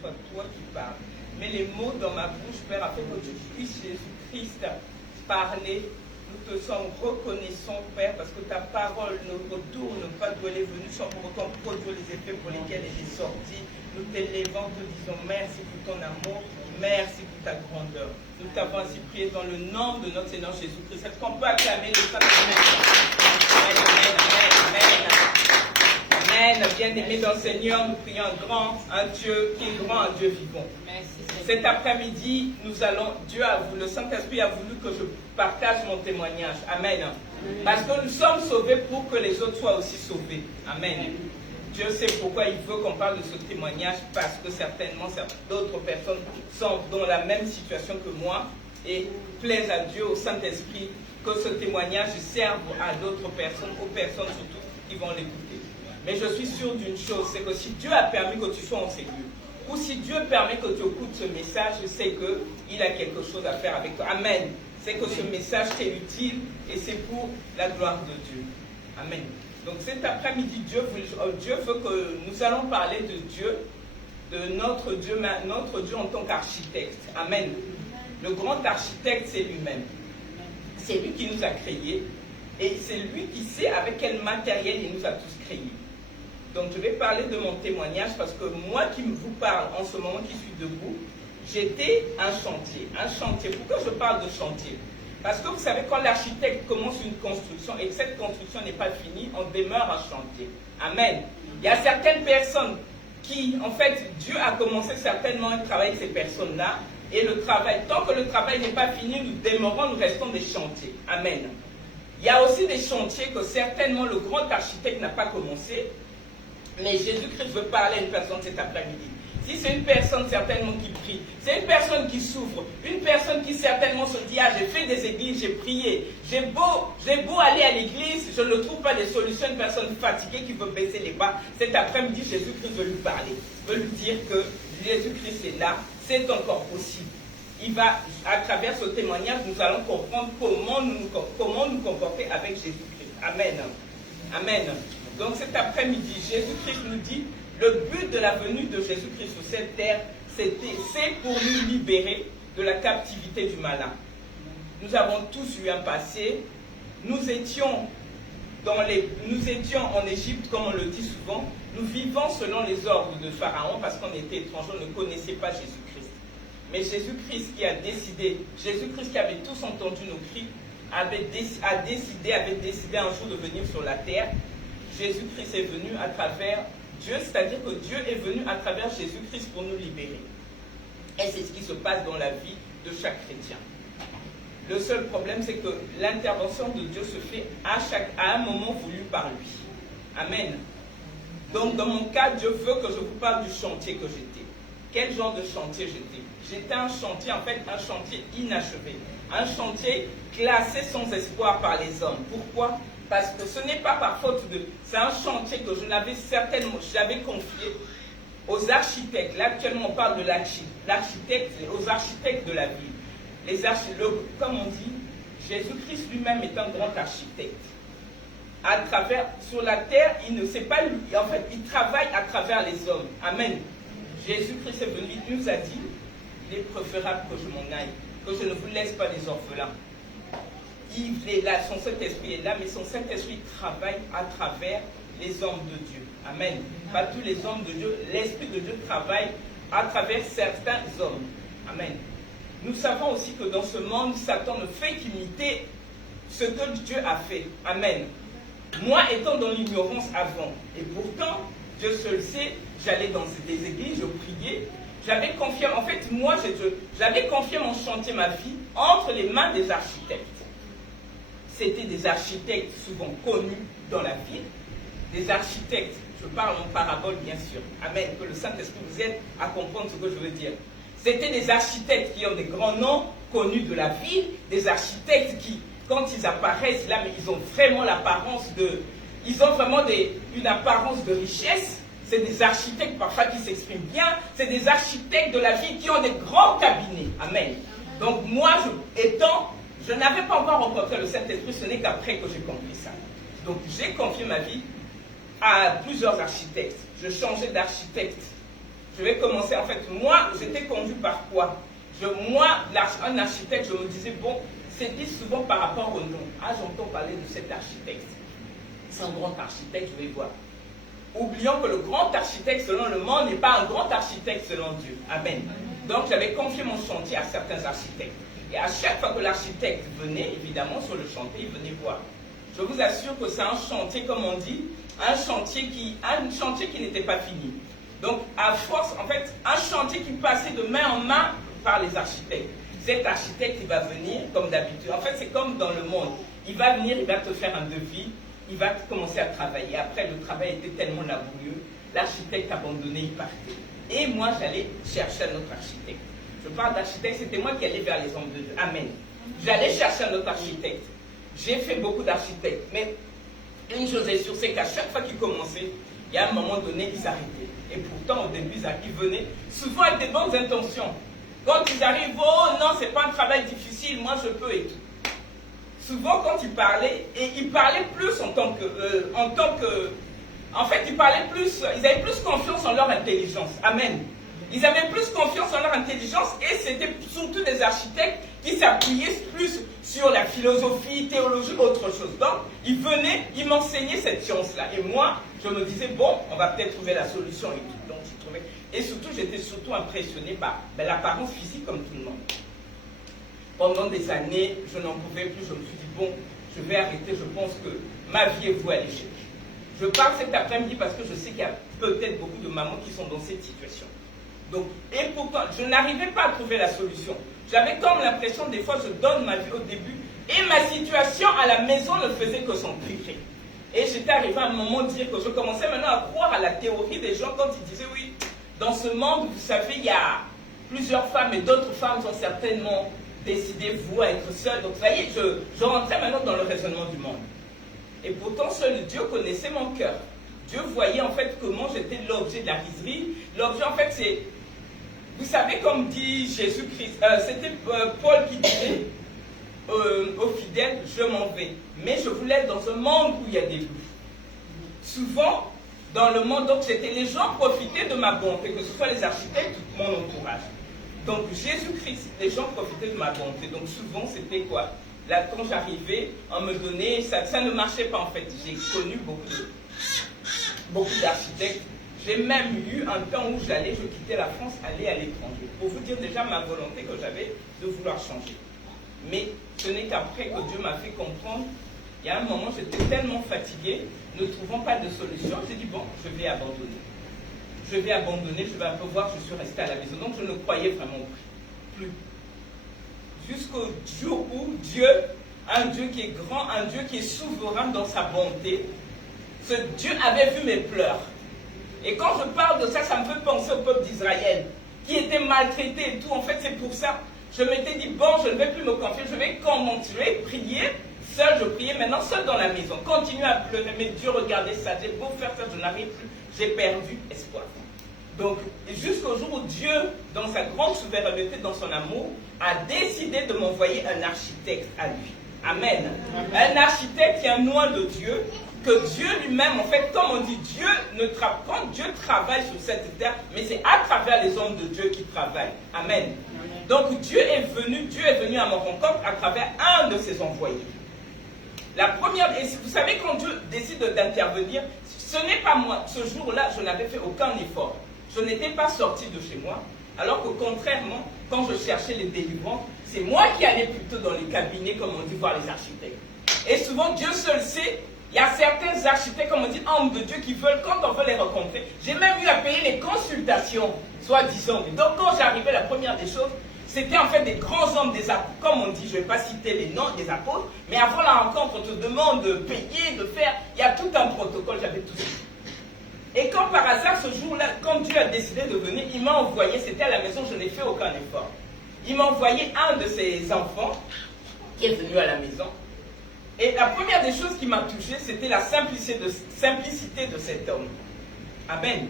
soit toi qui parles. Mais les mots dans ma bouche, Père, afin que tu puisses, Jésus-Christ, parler. Nous te sommes reconnaissants, Père, parce que ta parole ne retourne pas d'où elle est venue, sans pour autant produire les effets pour lesquels elle est sortie. Nous t'élevons, te disons merci pour ton amour, merci pour ta grandeur. Nous t'avons ainsi prié dans le nom de notre Seigneur Jésus-Christ. Est-ce qu'on peut acclamer le Saint-Esprit? Amen, amen, amen, amen. Amen. Bien-aimés dans le Seigneur, nous prions un Dieu qui est grand, un Dieu vivant. Cet après-midi, Dieu a voulu, le Saint-Esprit a voulu que je partage mon témoignage. Amen. Parce que nous sommes sauvés pour que les autres soient aussi sauvés. Amen. Dieu sait pourquoi il veut qu'on parle de ce témoignage, parce que certainement d'autres personnes sont dans la même situation que moi et plaisent à Dieu, au Saint-Esprit, que ce témoignage serve à d'autres personnes, aux personnes surtout qui vont l'écouter. Mais je suis sûr d'une chose, c'est que si Dieu a permis que tu sois en sécurité, ou si Dieu permet que tu écoutes ce message, je sais qu'il a quelque chose à faire avec toi. Amen. C'est que ce message t'est utile et c'est pour la gloire de Dieu. Amen. Donc cet après-midi, Dieu veut que nous allons parler de Dieu, de notre Dieu en tant qu'architecte. Amen. Le grand architecte, c'est lui-même. C'est lui qui nous a créés et c'est lui qui sait avec quel matériel il nous a tous créés. Donc je vais parler de mon témoignage parce que moi qui vous parle en ce moment, qui suis debout, j'étais un chantier. Un chantier. Pourquoi je parle de chantier? Parce que vous savez, quand l'architecte commence une construction et que cette construction n'est pas finie, on demeure un chantier. Amen. Il y a certaines personnes qui, en fait, Dieu a commencé certainement un travail avec ces personnes-là. Et le travail, tant que le travail n'est pas fini, nous demeurons, nous restons des chantiers. Amen. Il y a aussi des chantiers que certainement le grand architecte n'a pas commencé. Mais Jésus-Christ veut parler à une personne cet après-midi. Si c'est une personne certainement qui prie, c'est une personne qui souffre, une personne qui certainement se dit « Ah, j'ai fait des églises, j'ai prié, j'ai beau aller à l'église, je ne trouve pas de solution. » Une personne fatiguée qui veut baisser les bras, cet après-midi, Jésus-Christ veut lui parler, veut lui dire que Jésus-Christ est là, c'est encore possible. Il va, à travers ce témoignage, nous allons comprendre comment nous comporter avec Jésus-Christ. Amen. Amen. Donc cet après-midi, Jésus-Christ nous dit, le but de la venue de Jésus-Christ sur cette terre, c'est pour nous libérer de la captivité du malin. Nous avons tous eu un passé. Nous étions en Égypte, comme on le dit souvent. Nous vivons selon les ordres de Pharaon parce qu'on était étrangers, on ne connaissait pas Jésus-Christ. Mais Jésus-Christ qui a décidé, Jésus-Christ qui avait tous entendu nos cris, avait décidé un jour de venir sur la terre. Jésus-Christ est venu à travers Dieu, c'est-à-dire que Dieu est venu à travers Jésus-Christ pour nous libérer. Et c'est ce qui se passe dans la vie de chaque chrétien. Le seul problème, c'est que l'intervention de Dieu se fait à un moment voulu par lui. Amen. Donc, dans mon cas, Dieu veut que je vous parle du chantier que j'étais. Quel genre de chantier j'étais? J'étais un chantier, en fait, un chantier inachevé. Un chantier classé sans espoir par les hommes. Pourquoi? Parce que ce n'est pas par faute de... C'est un chantier que j'avais confié aux architectes. Là, actuellement, on parle de l'architecte, aux architectes de la ville. Comme on dit, Jésus-Christ lui-même est un grand architecte. Sur la terre, il ne sait pas lui. En fait, il travaille à travers les hommes. Amen. Jésus-Christ est venu, il nous a dit, il est préférable que je m'en aille, que je ne vous laisse pas les orphelins. Il est là, son Saint-Esprit est là, mais son Saint-Esprit travaille à travers les hommes de Dieu. Amen. Pas tous les hommes de Dieu, l'Esprit de Dieu travaille à travers certains hommes. Amen. Nous savons aussi que dans ce monde, Satan ne fait qu'imiter ce que Dieu a fait. Amen. Moi, étant dans l'ignorance avant, et pourtant, Dieu seul sait, j'allais dans des églises, je priais, j'avais confié, en fait, moi, j'avais confié mon chantier, ma vie, entre les mains des architectes. C'était des architectes souvent connus dans la ville, des architectes, je parle en parabole bien sûr, amen, que le Saint-Esprit vous aide à comprendre ce que je veux dire. C'était des architectes qui ont des grands noms connus de la ville, des architectes qui, quand ils apparaissent là, mais ils ont vraiment l'apparence de... Ils ont vraiment une apparence de richesse. C'est des architectes parfois qui s'expriment bien. C'est des architectes de la ville qui ont des grands cabinets. Amen. Donc moi, je n'avais pas encore rencontré le Saint-Esprit, ce n'est qu'après que j'ai compris ça. Donc j'ai confié ma vie à plusieurs architectes. Je changeais d'architecte. Je vais commencer, en fait, moi, j'étais conduit par quoi? Moi, un architecte, je me disais, bon, c'est dit souvent par rapport au nom. Ah, j'entends parler de cet architecte. C'est un grand architecte, je vais voir. Oublions que le grand architecte selon le monde n'est pas un grand architecte selon Dieu. Amen. Donc j'avais confié mon chantier à certains architectes. Et à chaque fois que l'architecte venait, évidemment, sur le chantier, il venait voir. Je vous assure que c'est un chantier, comme on dit, un chantier qui n'était pas fini. Donc, à force, en fait, un chantier qui passait de main en main par les architectes. Cet architecte, il va venir, comme d'habitude. En fait, c'est comme dans le monde. Il va venir, il va te faire un devis, il va commencer à travailler. Après, le travail était tellement laborieux, l'architecte abandonné, il partait. Et moi, j'allais chercher un autre architecte. Je parle d'architecte, c'était moi qui allais vers les hommes de Dieu. Amen. J'allais chercher un autre architecte. J'ai fait beaucoup d'architectes, mais une chose est sûre, c'est qu'à chaque fois qu'ils commençaient, il y a un moment donné, ils arrêtaient. Et pourtant, au début, ils venaient souvent avec des bonnes intentions. Quand ils arrivent, oh non, c'est pas un travail difficile, moi je peux et tout. Souvent, quand ils parlaient, et ils parlaient plus en fait, ils parlaient plus, ils avaient plus confiance en leur intelligence. Amen. Ils avaient plus confiance en leur intelligence et c'était surtout des architectes qui s'appuyaient plus sur la philosophie, théologie, autre chose. Donc, ils venaient, ils m'enseignaient cette science-là. Et moi, je me disais, bon, on va peut-être trouver la solution et tout. Donc, je trouvais. Et surtout, j'étais surtout impressionné par l'apparence physique comme tout le monde. Pendant des années, je n'en pouvais plus. Je me suis dit, bon, je vais arrêter. Je pense que ma vie est vouée à l'échec. Je parle cet après-midi parce que je sais qu'il y a peut-être beaucoup de mamans qui sont dans cette situation. Donc, et pourtant, je n'arrivais pas à trouver la solution. J'avais comme l'impression, des fois, je donne ma vie au début, et ma situation à la maison ne faisait que s'empirer. Et j'étais arrivé à un moment de dire que je commençais maintenant à croire à la théorie des gens quand ils disaient, oui, dans ce monde, vous savez, il y a plusieurs femmes, et d'autres femmes ont certainement décidé, vous, à être seules. Donc, ça y est, je rentrais maintenant dans le raisonnement du monde. Et pourtant, seul Dieu connaissait mon cœur. Dieu voyait en fait comment j'étais l'objet de la riserie. L'objet, en fait, c'est... Vous savez, comme dit Jésus-Christ, c'était Paul qui disait aux fidèles, je m'en vais. Mais je voulais être dans un monde où il y a des loups. Souvent, dans le monde, donc c'était les gens profitaient de ma bonté, que ce soit les architectes ou mon entourage. Donc Jésus-Christ, les gens profitaient de ma bonté. Donc souvent, c'était quoi? Là, quand j'arrivais, on me donnait, ça ne marchait pas en fait. J'ai connu beaucoup d'architectes. J'ai même eu un temps où je quittais la France, aller à l'étranger. Pour vous dire déjà ma volonté que j'avais de vouloir changer. Mais ce n'est qu'après que Dieu m'a fait comprendre, il y a un moment, j'étais tellement fatiguée, ne trouvant pas de solution, j'ai dit, bon, je vais abandonner. Je vais abandonner, je vais un peu voir, je suis restée à la maison. Donc je ne croyais vraiment plus. Jusqu'au jour où Dieu, un Dieu qui est grand, un Dieu qui est souverain dans sa bonté, ce Dieu avait vu mes pleurs. Et quand je parle de ça, ça me fait penser au peuple d'Israël, qui était maltraité et tout. En fait, c'est pour ça. Je m'étais dit, bon, je ne vais plus me confier, je vais prier. Seul, je priais maintenant, seul dans la maison. Continuer à pleurer, mais Dieu regardait ça. J'ai beau faire ça, je n'arrive plus. J'ai perdu espoir. Donc, jusqu'au jour où Dieu, dans sa grande souveraineté, dans son amour, a décidé de m'envoyer un architecte à lui. Amen. Un architecte qui est un loin de Dieu, que Dieu lui-même, en fait, comme on dit, quand Dieu travaille sur cette terre, mais c'est à travers les hommes de Dieu qu'il travaille. Amen. Donc Dieu est venu à ma rencontre à travers un de ses envoyés. La première, et vous savez, quand Dieu décide d'intervenir, ce n'est pas moi. Ce jour-là, je n'avais fait aucun effort. Je n'étais pas sorti de chez moi, alors que contrairement, quand je cherchais les délivrants, c'est moi qui allais plutôt dans les cabinets, comme on dit, voir les architectes. Et souvent, Dieu seul sait. Il y a certains architectes, comme on dit, hommes de Dieu, qui veulent, quand on veut les rencontrer, j'ai même eu à payer les consultations, soi-disant. Donc, quand j'arrivais, la première des choses, c'était en fait des grands hommes des apôtres. Comme on dit, je ne vais pas citer les noms des apôtres, mais avant la rencontre, on te demande de payer, de faire. Il y a tout un protocole, j'avais tout ça. Et quand par hasard, ce jour-là, quand Dieu a décidé de venir, il m'a envoyé, c'était à la maison, je n'ai fait aucun effort. Il m'a envoyé un de ses enfants qui est venu à la maison. Et la première des choses qui m'a touché, c'était la simplicité de cet homme. Amen.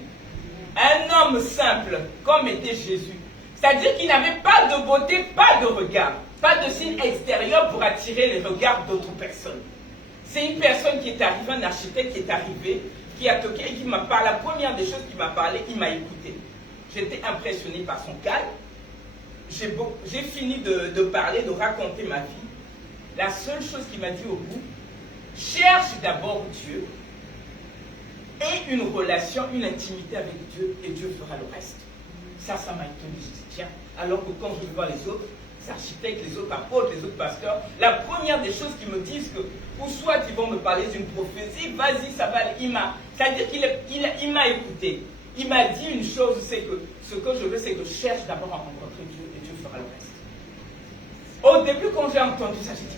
Un homme simple, comme était Jésus. C'est-à-dire qu'il n'avait pas de beauté, pas de regard, pas de signe extérieur pour attirer les regards d'autres personnes. C'est une personne qui est arrivée, un architecte qui est arrivé, qui a toqué et qui m'a parlé. La première des choses qu'il m'a parlé, il m'a écouté. J'étais impressionné par son calme. J'ai fini de parler, de raconter ma vie. La seule chose qu'il m'a dit au bout, cherche d'abord Dieu et une relation, une intimité avec Dieu, et Dieu fera le reste. Ça m'a étonné. Je dis, tiens, alors que quand je vois les autres architectes, les autres apôtres, les autres pasteurs, la première des choses qu'ils me disent que, ou soit ils vont me parler d'une prophétie, vas-y, ça va aller, c'est-à-dire qu'il m'a écouté. Il m'a dit une chose, c'est que ce que je veux, c'est que je cherche d'abord à rencontrer Dieu, et Dieu fera le reste. Au début, quand j'ai entendu ça, j'ai dit,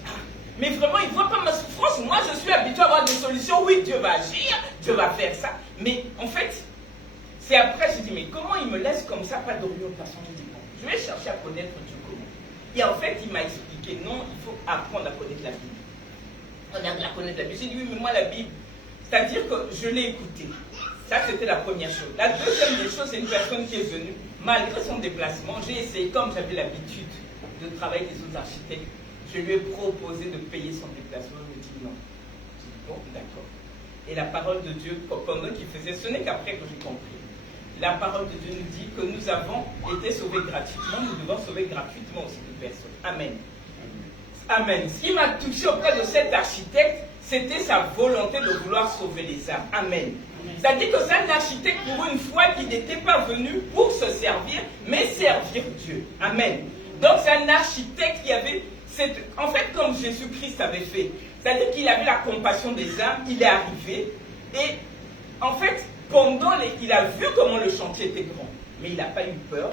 mais vraiment, il ne voit pas ma souffrance. Moi, je suis habitué à avoir des solutions. Oui, Dieu va agir, Dieu va faire ça. Mais en fait, c'est après, j'ai dit, mais comment il me laisse comme ça, pas d'orientation? J'ai dit, bon, je vais chercher à connaître Dieu comment. Et en fait, il m'a expliqué, non, il faut apprendre à connaître la Bible. On a à connaître la Bible. J'ai dit, oui, mais moi, la Bible, c'est-à-dire que je l'ai écoutée. Ça, c'était la première chose. La deuxième des choses, c'est une personne qui est venue, malgré son déplacement, j'ai essayé, comme j'avais l'habitude de travailler avec les autres architectes, je lui ai proposé de payer son déplacement. Il me dit non. Je dis bon, d'accord. Et la parole de Dieu, pendant qu'il faisait, ce n'est qu'après que j'ai compris. La parole de Dieu nous dit que nous avons été sauvés gratuitement, nous devons sauver gratuitement aussi des personnes. Amen. Amen. Ce qui m'a touché auprès de cet architecte, c'était sa volonté de vouloir sauver les âmes. Amen. C'est-à-dire que c'est un architecte pour une fois qui n'était pas venu pour se servir, mais servir Dieu. Amen. Donc c'est un architecte qui avait, en fait comme Jésus-Christ avait fait, c'est-à-dire qu'il avait la compassion des âmes, il est arrivé, et en fait, il a vu comment le chantier était grand, mais il n'a pas eu peur.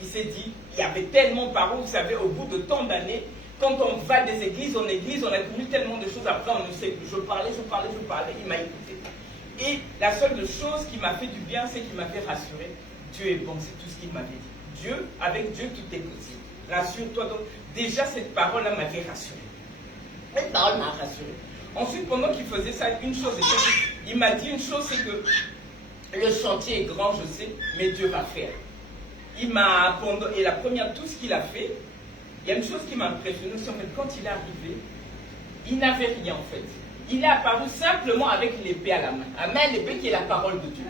Il s'est dit, il y avait tellement par où, vous savez, au bout de tant d'années, quand on va des églises en église, on a connu tellement de choses, après on ne sait plus. Je parlais, il m'a écouté. Et la seule chose qui m'a fait du bien, c'est qu'il m'avait rassuré. Dieu est bon, c'est tout ce qu'il m'avait dit. Avec Dieu, tout est possible. Rassure-toi. Donc, déjà, cette parole-là m'avait rassuré. Cette parole m'a rassuré. Ensuite, pendant qu'il faisait ça, une chose était, il m'a dit une chose, c'est que le chantier est grand, je sais, mais Dieu va faire. Et la première, tout ce qu'il a fait, il y a une chose qui m'a impressionné aussi, en fait, quand il est arrivé, il n'avait rien, en fait. Il est apparu simplement avec l'épée à la main. Amen, l'épée qui est la parole de Dieu.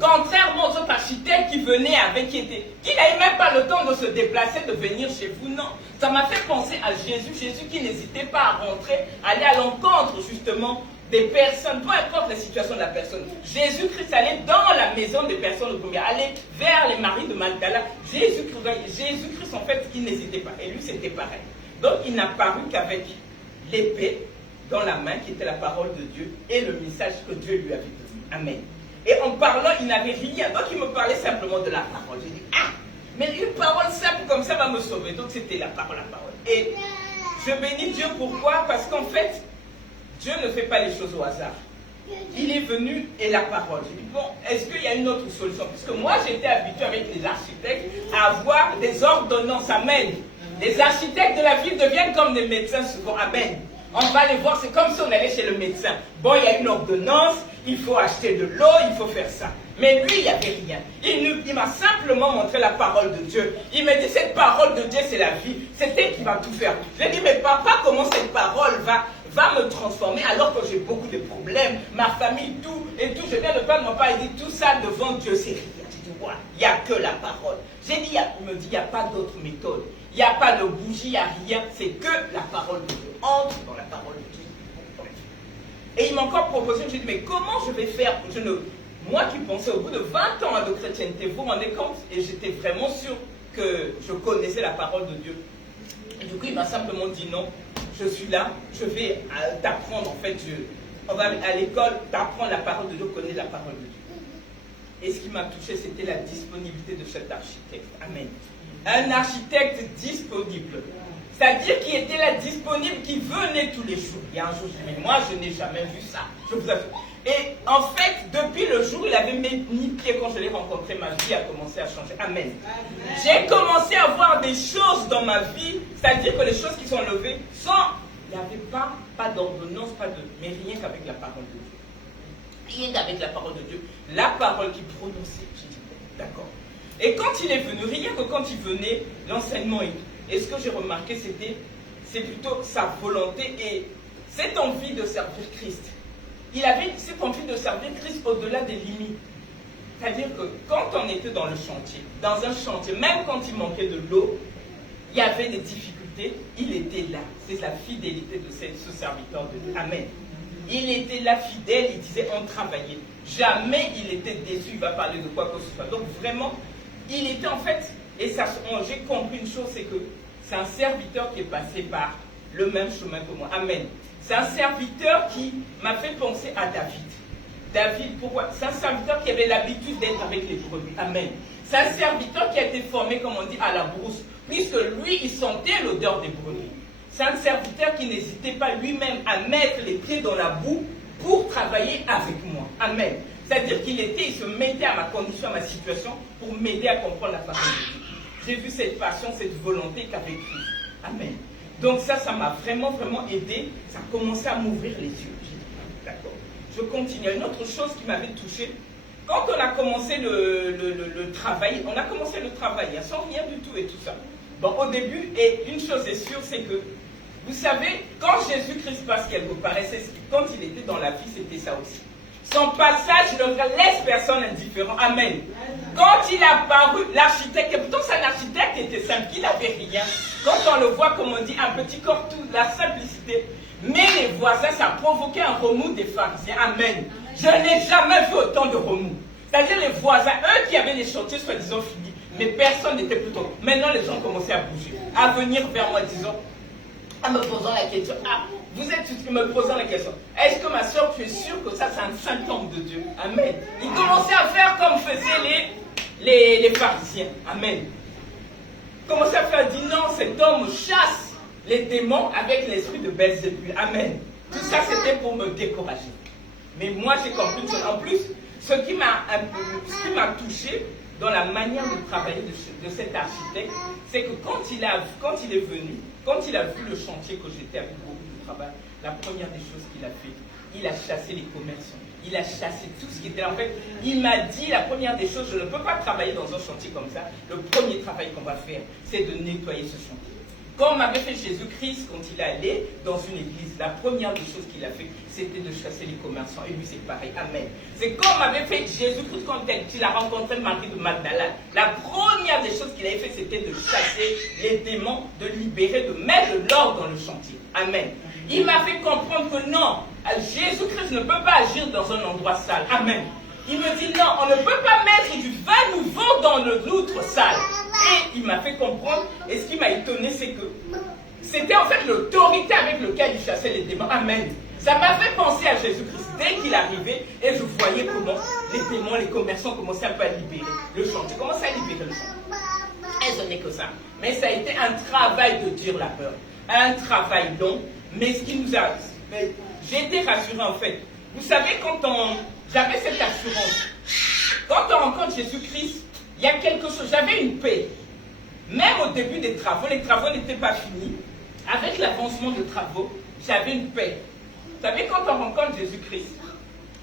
Contrairement aux autres architectes qui venaient avec, qui n'avaient même pas le temps de se déplacer, de venir chez vous, non. Ça m'a fait penser à Jésus qui n'hésitait pas à rentrer, aller à l'encontre justement des personnes, peu importe la situation de la personne. Jésus-Christ allait dans la maison des personnes de première, allait vers les maris de Magdala. Jésus-Christ en fait, il n'hésitait pas. Et lui, c'était pareil. Donc, il n'a paru qu'avec l'épée dans la main, qui était la parole de Dieu, et le message que Dieu lui avait donné. Amen. Et en parlant, il n'avait rien. Donc, il me parlait simplement de la parole. J'ai dit, mais une parole simple comme ça va me sauver. Donc, c'était la parole. Et je bénis Dieu, pourquoi? Parce qu'en fait, Dieu ne fait pas les choses au hasard. Il est venu et la parole. J'ai dit, bon, est-ce qu'il y a une autre solution? Puisque moi, j'étais habitué avec les architectes à avoir des ordonnances. Amen. Les architectes de la ville deviennent comme des médecins souvent. Amen. On va les voir, c'est comme si on allait chez le médecin. Bon, il y a une ordonnance, il faut acheter de l'eau, il faut faire ça. Mais lui, il n'y avait rien. Il m'a simplement montré la parole de Dieu. Il m'a dit, cette parole de Dieu, c'est la vie. C'est elle qui va tout faire. J'ai dit, mais papa, comment cette parole va me transformer alors que j'ai beaucoup de problèmes, ma famille, tout, et tout. Je viens de perdre mon père, il dit, tout ça devant Dieu, c'est rien. J'ai dit, voilà, il n'y a que la parole. J'ai dit, il me dit, il n'y a pas d'autre méthode. Il n'y a pas de bougie, il n'y a rien. C'est que la parole de Dieu. Entre dans la parole de Dieu. Et il m'a encore proposé, j'ai dit, mais comment je vais faire? Moi qui pensais au bout de 20 ans de chrétienté, vous vous rendez compte? Et j'étais vraiment sûr que je connaissais la parole de Dieu. Et du coup, il m'a simplement dit non, je suis là, je vais t'apprendre, en fait, on va à l'école, t'apprendre la parole de Dieu, connaître la parole de Dieu. Et ce qui m'a touché, c'était la disponibilité de cet architecte. Amen. Un architecte disponible. C'est-à-dire qui était là disponible, qui venait tous les jours. Il y a un jour, je dis, mais moi, je n'ai jamais vu ça. Je vous assure. Et en fait, depuis le jour où il avait mis pied, quand je l'ai rencontré, ma vie a commencé à changer. Amen. J'ai commencé à voir des choses dans ma vie, c'est-à-dire que les choses qui sont levées, il n'y avait pas d'ordonnance, mais rien qu'avec la parole de Dieu. Rien qu'avec la parole de Dieu. La parole qui prononçait. J'ai dit, d'accord. Et quand il est venu, rien que quand il venait, l'enseignement et ce que j'ai remarqué, c'est plutôt sa volonté et cette envie de servir Christ. Il avait cette envie de servir Christ au-delà des limites. C'est-à-dire que quand on était dans le chantier, dans un chantier, même quand il manquait de l'eau, il y avait des difficultés, il était là. C'est la fidélité de ce serviteur de Dieu. Amen. Il était là fidèle, il disait on travaillait. Jamais il était déçu, il va parler de quoi que ce soit. Donc vraiment, il était en fait, et ça, j'ai compris une chose, c'est que c'est un serviteur qui est passé par le même chemin que moi. Amen. C'est un serviteur qui m'a fait penser à David. David, pourquoi? C'est un serviteur qui avait l'habitude d'être avec les brebis. Amen. C'est un serviteur qui a été formé, comme on dit, à la brousse, puisque lui, il sentait l'odeur des brebis. C'est un serviteur qui n'hésitait pas lui-même à mettre les pieds dans la boue pour travailler avec moi. Amen. C'est-à-dire il se mettait à ma condition, à ma situation, pour m'aider à comprendre la parole de Dieu. J'ai vu cette passion, cette volonté qu'avait Christ. Amen. Donc ça m'a vraiment, vraiment aidé. Ça a commencé à m'ouvrir les yeux. J'ai dit, d'accord. Je continue. Une autre chose qui m'avait touché, quand on a commencé le travail, on a commencé le travail, sans rien du tout et tout ça. Bon, au début, et une chose est sûre, c'est que, vous savez, quand Jésus-Christ passe quelque part, quand il était dans la vie, c'était ça aussi. Son passage ne laisse personne indifférent. Amen. Quand il a apparu, l'architecte, et pourtant c'est un architecte qui était simple, qui n'avait rien. Quand on le voit, comme on dit, un petit corps, tout, la simplicité. Mais les voisins, ça a provoqué un remous des pharisiens. Amen. Je n'ai jamais vu autant de remous. C'est-à-dire les voisins, eux qui avaient les chantiers soi-disant finis, mais personne n'était plus tôt. Maintenant, les gens commençaient à bouger, à venir vers moi, disant, en me posant la question, vous êtes me posant la question, est-ce que ma soeur, tu es sûre que ça, c'est un saint homme de Dieu? Amen. Ils commençaient à faire comme faisaient les pharisiens. Amen. Ils commençaient à faire, dire non, cet homme chasse les démons avec l'esprit de Belzébul. Amen. Tout ça, c'était pour me décourager. Mais moi, j'ai compris que, en plus, ce qui m'a touché dans la manière de travailler de cet architecte, c'est que quand il est venu, quand il a vu le chantier que j'étais avec beaucoup de travail, la première des choses qu'il a fait, il a chassé les commerçants. Il a chassé tout ce qui était là. En fait, il m'a dit, la première des choses, je ne peux pas travailler dans un chantier comme ça. Le premier travail qu'on va faire, c'est de nettoyer ce chantier. Comme avait fait Jésus-Christ quand il allait dans une église, la première des choses qu'il a fait, c'était de chasser les commerçants. Et lui, c'est pareil. Amen. C'est comme avait fait Jésus-Christ quand il a rencontré Marie de Magdala. La première des choses qu'il avait fait, c'était de chasser les démons, de libérer, de mettre de l'ordre dans le chantier. Amen. Il m'a fait comprendre que non, Jésus-Christ ne peut pas agir dans un endroit sale. Amen. Il me dit non, on ne peut pas mettre du vin nouveau dans l'outre sale. Et il m'a fait comprendre, et ce qui m'a étonné, c'est que c'était en fait l'autorité avec laquelle il chassait les démons. Amen. Ça m'a fait penser à Jésus-Christ. Dès qu'il arrivait, et je voyais comment les démons, les commerçants commençaient un peu à libérer le chantier. Commençaient à libérer le chantier. Et ce n'est que ça. Mais ça a été un travail de dur labeur. Un travail long. Mais ce qui nous a... J'ai été rassuré en fait. Vous savez, j'avais cette assurance. Quand on rencontre Jésus-Christ, il y a quelque chose, j'avais une paix. Même au début des travaux, les travaux n'étaient pas finis. Avec l'avancement des travaux, j'avais une paix. Vous savez, quand on rencontre Jésus-Christ,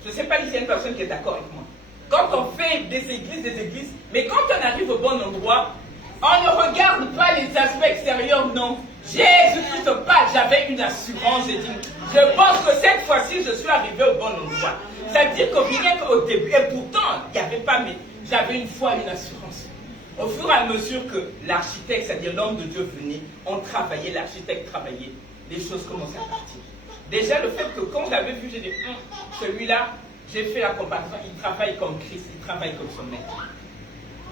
je ne sais pas si il y a une personne qui est d'accord avec moi. Quand on fait des églises, mais quand on arrive au bon endroit, on ne regarde pas les aspects extérieurs, non. Jésus-Christ parle, j'avais une assurance, j'ai dit, je pense que cette fois-ci, je suis arrivé au bon endroit. C'est-à-dire que rien qu'au début, et pourtant, il n'y avait pas, mais j'avais une foi, une assurance. Au fur et à mesure que l'architecte, c'est-à-dire l'homme de Dieu venait, on travaillait, l'architecte travaillait, les choses commençaient à partir. Déjà, le fait que quand j'avais vu, j'ai dit, celui-là, j'ai fait la comparaison, il travaille comme Christ, il travaille comme son maître.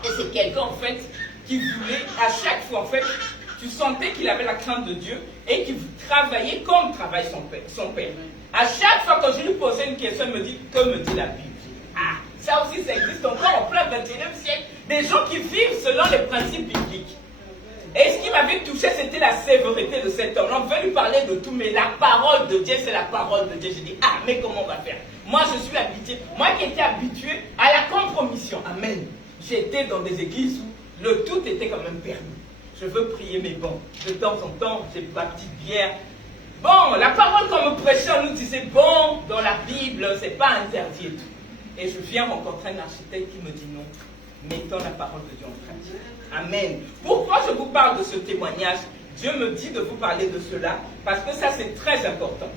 Et c'est quelqu'un, en fait, qui voulait, à chaque fois, en fait, tu sentais qu'il avait la crainte de Dieu et qu'il travaillait comme travaille son père. À chaque fois que je lui posais une question, il me dit, que me dit la Bible? Ça aussi, ça existe encore en plein 21e siècle. Des gens qui vivent selon les principes bibliques. Et ce qui m'avait touché, c'était la sévérité de cet homme. On veut lui parler de tout, mais la parole de Dieu, c'est la parole de Dieu. J'ai dit, mais comment on va faire? Moi, je suis habitué. Moi qui étais habitué à la compromission. Amen. J'étais dans des églises où le tout était quand même permis. Je veux prier, mais bon, de temps en temps, j'ai ma petite bière. Bon, la parole qu'on me prêchait, on nous disait, bon, dans la Bible, c'est pas interdit et tout. Et je viens rencontrer un architecte qui me dit non, mettons la parole de Dieu en pratique. Amen. Pourquoi je vous parle de ce témoignage? Dieu me dit de vous parler de cela, parce que ça c'est très important.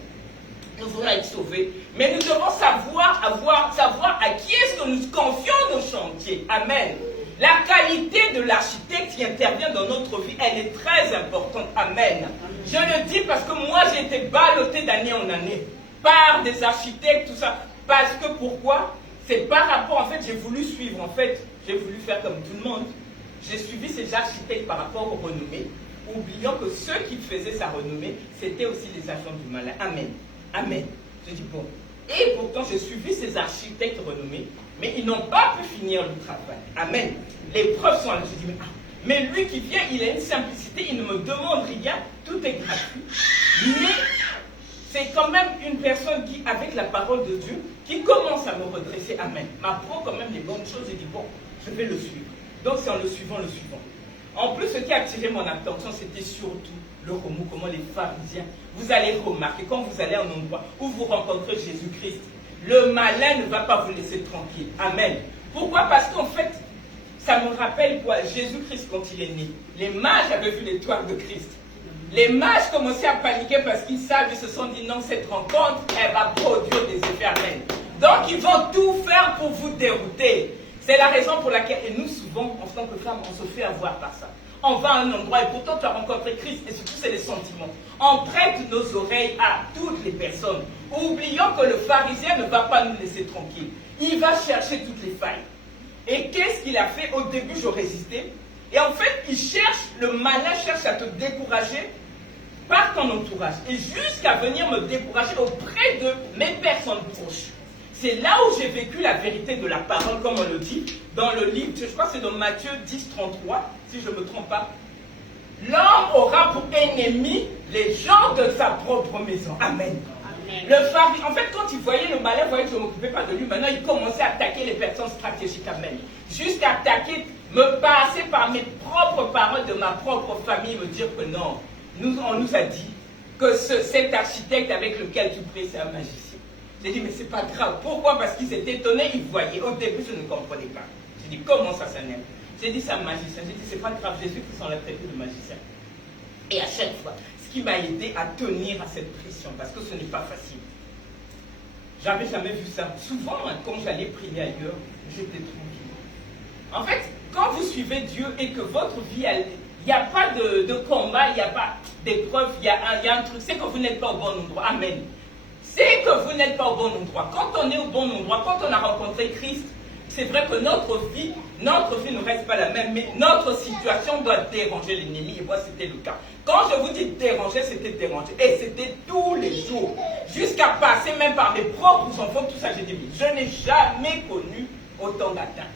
nous voulons être sauvés. Mais nous devons savoir à qui est-ce que nous confions nos chantiers. Amen. La qualité de l'architecte qui intervient dans notre vie, elle est très importante. Amen. Je le dis parce que moi, j'ai été ballotté d'année en année par des architectes, tout ça. Parce que pourquoi? C'est par rapport, en fait, j'ai voulu suivre, en fait, j'ai voulu faire comme tout le monde. J'ai suivi ces architectes par rapport aux renommées, oubliant que ceux qui faisaient sa renommée, c'était aussi les agents du malin. Amen. Amen. Je dis bon. Et pourtant, j'ai suivi ces architectes renommés, mais ils n'ont pas pu finir le travail. Amen. Les preuves sont là. Je dis, mais lui qui vient, il a une simplicité, il ne me demande rien, tout est gratuit. Mais c'est quand même une personne qui, avec la parole de Dieu, qui commence à me redresser. Amen. M'apprend quand même les bonnes choses. Je dis, bon, je vais le suivre. Donc c'est en le suivant. En plus, ce qui a attiré mon attention, c'était surtout le remous, comment les pharisiens, vous allez remarquer, quand vous allez à un endroit où vous rencontrez Jésus-Christ, le malin ne va pas vous laisser tranquille. Amen. Pourquoi? Parce qu'en fait, ça me rappelle quoi? Jésus-Christ, quand il est né, les mages avaient vu l'étoile de Christ. Les mages commençaient à paniquer parce qu'ils savent, ils se sont dit non, cette rencontre, elle va produire des effets. Amen. Donc ils vont tout faire pour vous dérouter. C'est la raison pour laquelle, et nous souvent, en tant que femmes, on se fait avoir par ça. On va à un endroit et pourtant tu as rencontré Christ, et surtout c'est les sentiments. On prête nos oreilles à toutes les personnes, oubliant que le pharisien ne va pas nous laisser tranquilles. Il va chercher toutes les failles. Et qu'est-ce qu'il a fait? Au début, je résistais. Et en fait, le malin cherche à te décourager par ton entourage. Et jusqu'à venir me décourager auprès de mes personnes proches. C'est là où j'ai vécu la vérité de la parole, comme on le dit, dans le livre, je crois que c'est dans Matthieu 10, 33, si je ne me trompe pas. L'homme aura pour ennemi les gens de sa propre maison. Amen. Le pharisien, en fait, quand il voyait le malin, il voyait que je ne m'occupais pas de lui. Maintenant, il commençait à attaquer les personnes stratégiques. Amen. Jusqu'à attaquer, me passer par mes propres paroles de ma propre famille, me dire que non, on nous a dit que cet architecte avec lequel tu pries, c'est un magicien. J'ai dit, mais c'est pas grave. Pourquoi? Parce qu'ils étaient étonnés, ils voyaient. Au début, je ne comprenais pas. J'ai dit, comment ça s'appelle? J'ai dit, c'est un magicien. J'ai dit, c'est pas grave, Jésus-Christ en l'a traité de magicien. Et à chaque fois, ce qui m'a aidé à tenir à cette pression, parce que ce n'est pas facile. J'avais jamais vu ça. Souvent, quand j'allais prier ailleurs, j'étais tranquille. En fait, quand vous suivez Dieu et que votre vie, il n'y a pas de combat, il n'y a pas d'épreuve, il y a un truc, c'est que vous n'êtes pas au bon endroit. Amen. C'est que vous n'êtes pas au bon endroit. Quand on est au bon endroit, quand on a rencontré Christ, c'est vrai que notre vie ne reste pas la même, mais notre situation doit déranger l'ennemi. Et moi, c'était le cas. Quand je vous dis déranger, c'était déranger. Et c'était tous les jours. Jusqu'à passer même par mes propres enfants, tout ça, j'ai dit, je n'ai jamais connu autant d'attaques.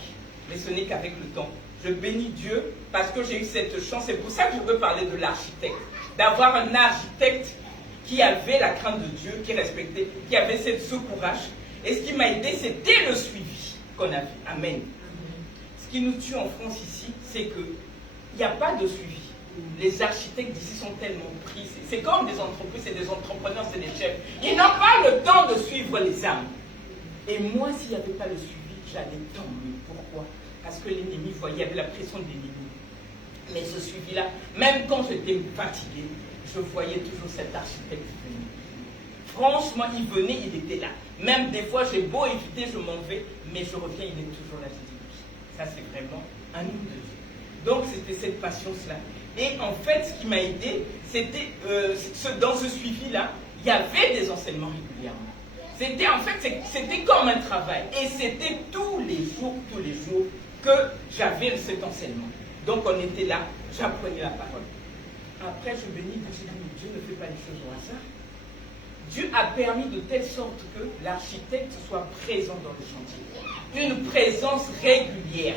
Mais ce n'est qu'avec le temps. Je bénis Dieu parce que j'ai eu cette chance. C'est pour ça que je veux parler de l'architecte. D'avoir un architecte qui avait la crainte de Dieu, qui respectait, qui avait ce courage. Et ce qui m'a aidé, c'était le suivi qu'on a vu. Amen. Ce qui nous tue en France ici, c'est qu'il n'y a pas de suivi. Les architectes d'ici sont tellement pris. C'est comme des entreprises, c'est des entrepreneurs, c'est des chefs. Ils n'ont pas le temps de suivre les âmes. Et moi, s'il n'y avait pas le suivi, j'allais tant mieux. Pourquoi? Parce que l'ennemi voyait, il y avait la pression de l'ennemi. Mais ce suivi-là, même quand j'étais fatigué, je voyais toujours cet architecte venir. Franchement, il venait, il était là. Même des fois, j'ai beau éviter, je m'en vais, mais je reviens, il est toujours là. Je dis, oui, ça c'est vraiment un homme de Dieu. Donc c'était cette patience-là. Et en fait, ce qui m'a aidé, c'était dans ce suivi-là, il y avait des enseignements régulièrement. C'était en fait, c'était comme un travail. Et c'était tous les jours que j'avais cet enseignement. Donc on était là, j'apprenais la parole. Après, je bénis Dieu, je dis, mais Dieu ne fait pas les choses au hasard. Dieu a permis de telle sorte que l'architecte soit présent dans le chantier. Une présence régulière.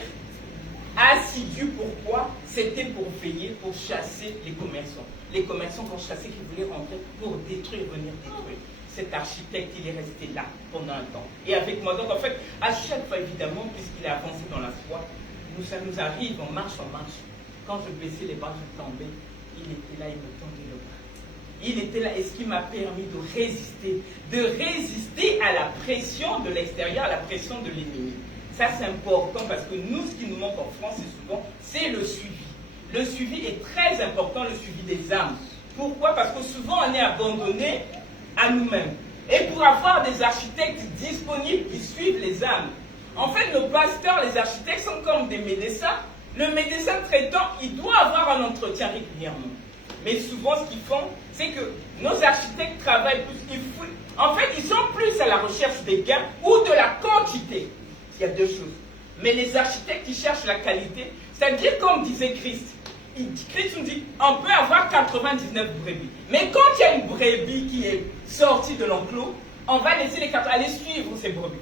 Assidu, pourquoi? C'était pour veiller, pour chasser les commerçants. Les commerçants qu'on chassait, qui voulaient rentrer pour détruire, venir détruire. Cet architecte, il est resté là pendant un temps. Et avec moi, donc en fait, à chaque fois, évidemment, puisqu'il a avancé dans la foi, ça nous arrive, on marche. Quand je baissais les bras, je tombais. Il était là, il me tendait le bras. Il était là, et ce qui m'a permis de résister à la pression de l'extérieur, à la pression de l'ennemi. Ça, c'est important parce que nous, ce qui nous manque en France, c'est le suivi. Le suivi est très important, le suivi des âmes. Pourquoi? Parce que souvent, on est abandonné à nous-mêmes. et pour avoir des architectes disponibles qui suivent les âmes. En fait, nos pasteurs, les architectes sont comme des médecins. Le médecin traitant, il doit avoir un entretien régulièrement. Mais souvent, ce qu'ils font, c'est que nos architectes travaillent plus. En fait, ils sont plus à la recherche des gains ou de la quantité. Il y a deux choses. Mais les architectes, ils cherchent la qualité. C'est-à-dire, comme disait Christ, Christ nous dit, on peut avoir 99 brebis. Mais quand il y a une brebis qui est sortie de l'enclos, on va laisser les 4 aller suivre ces brebis.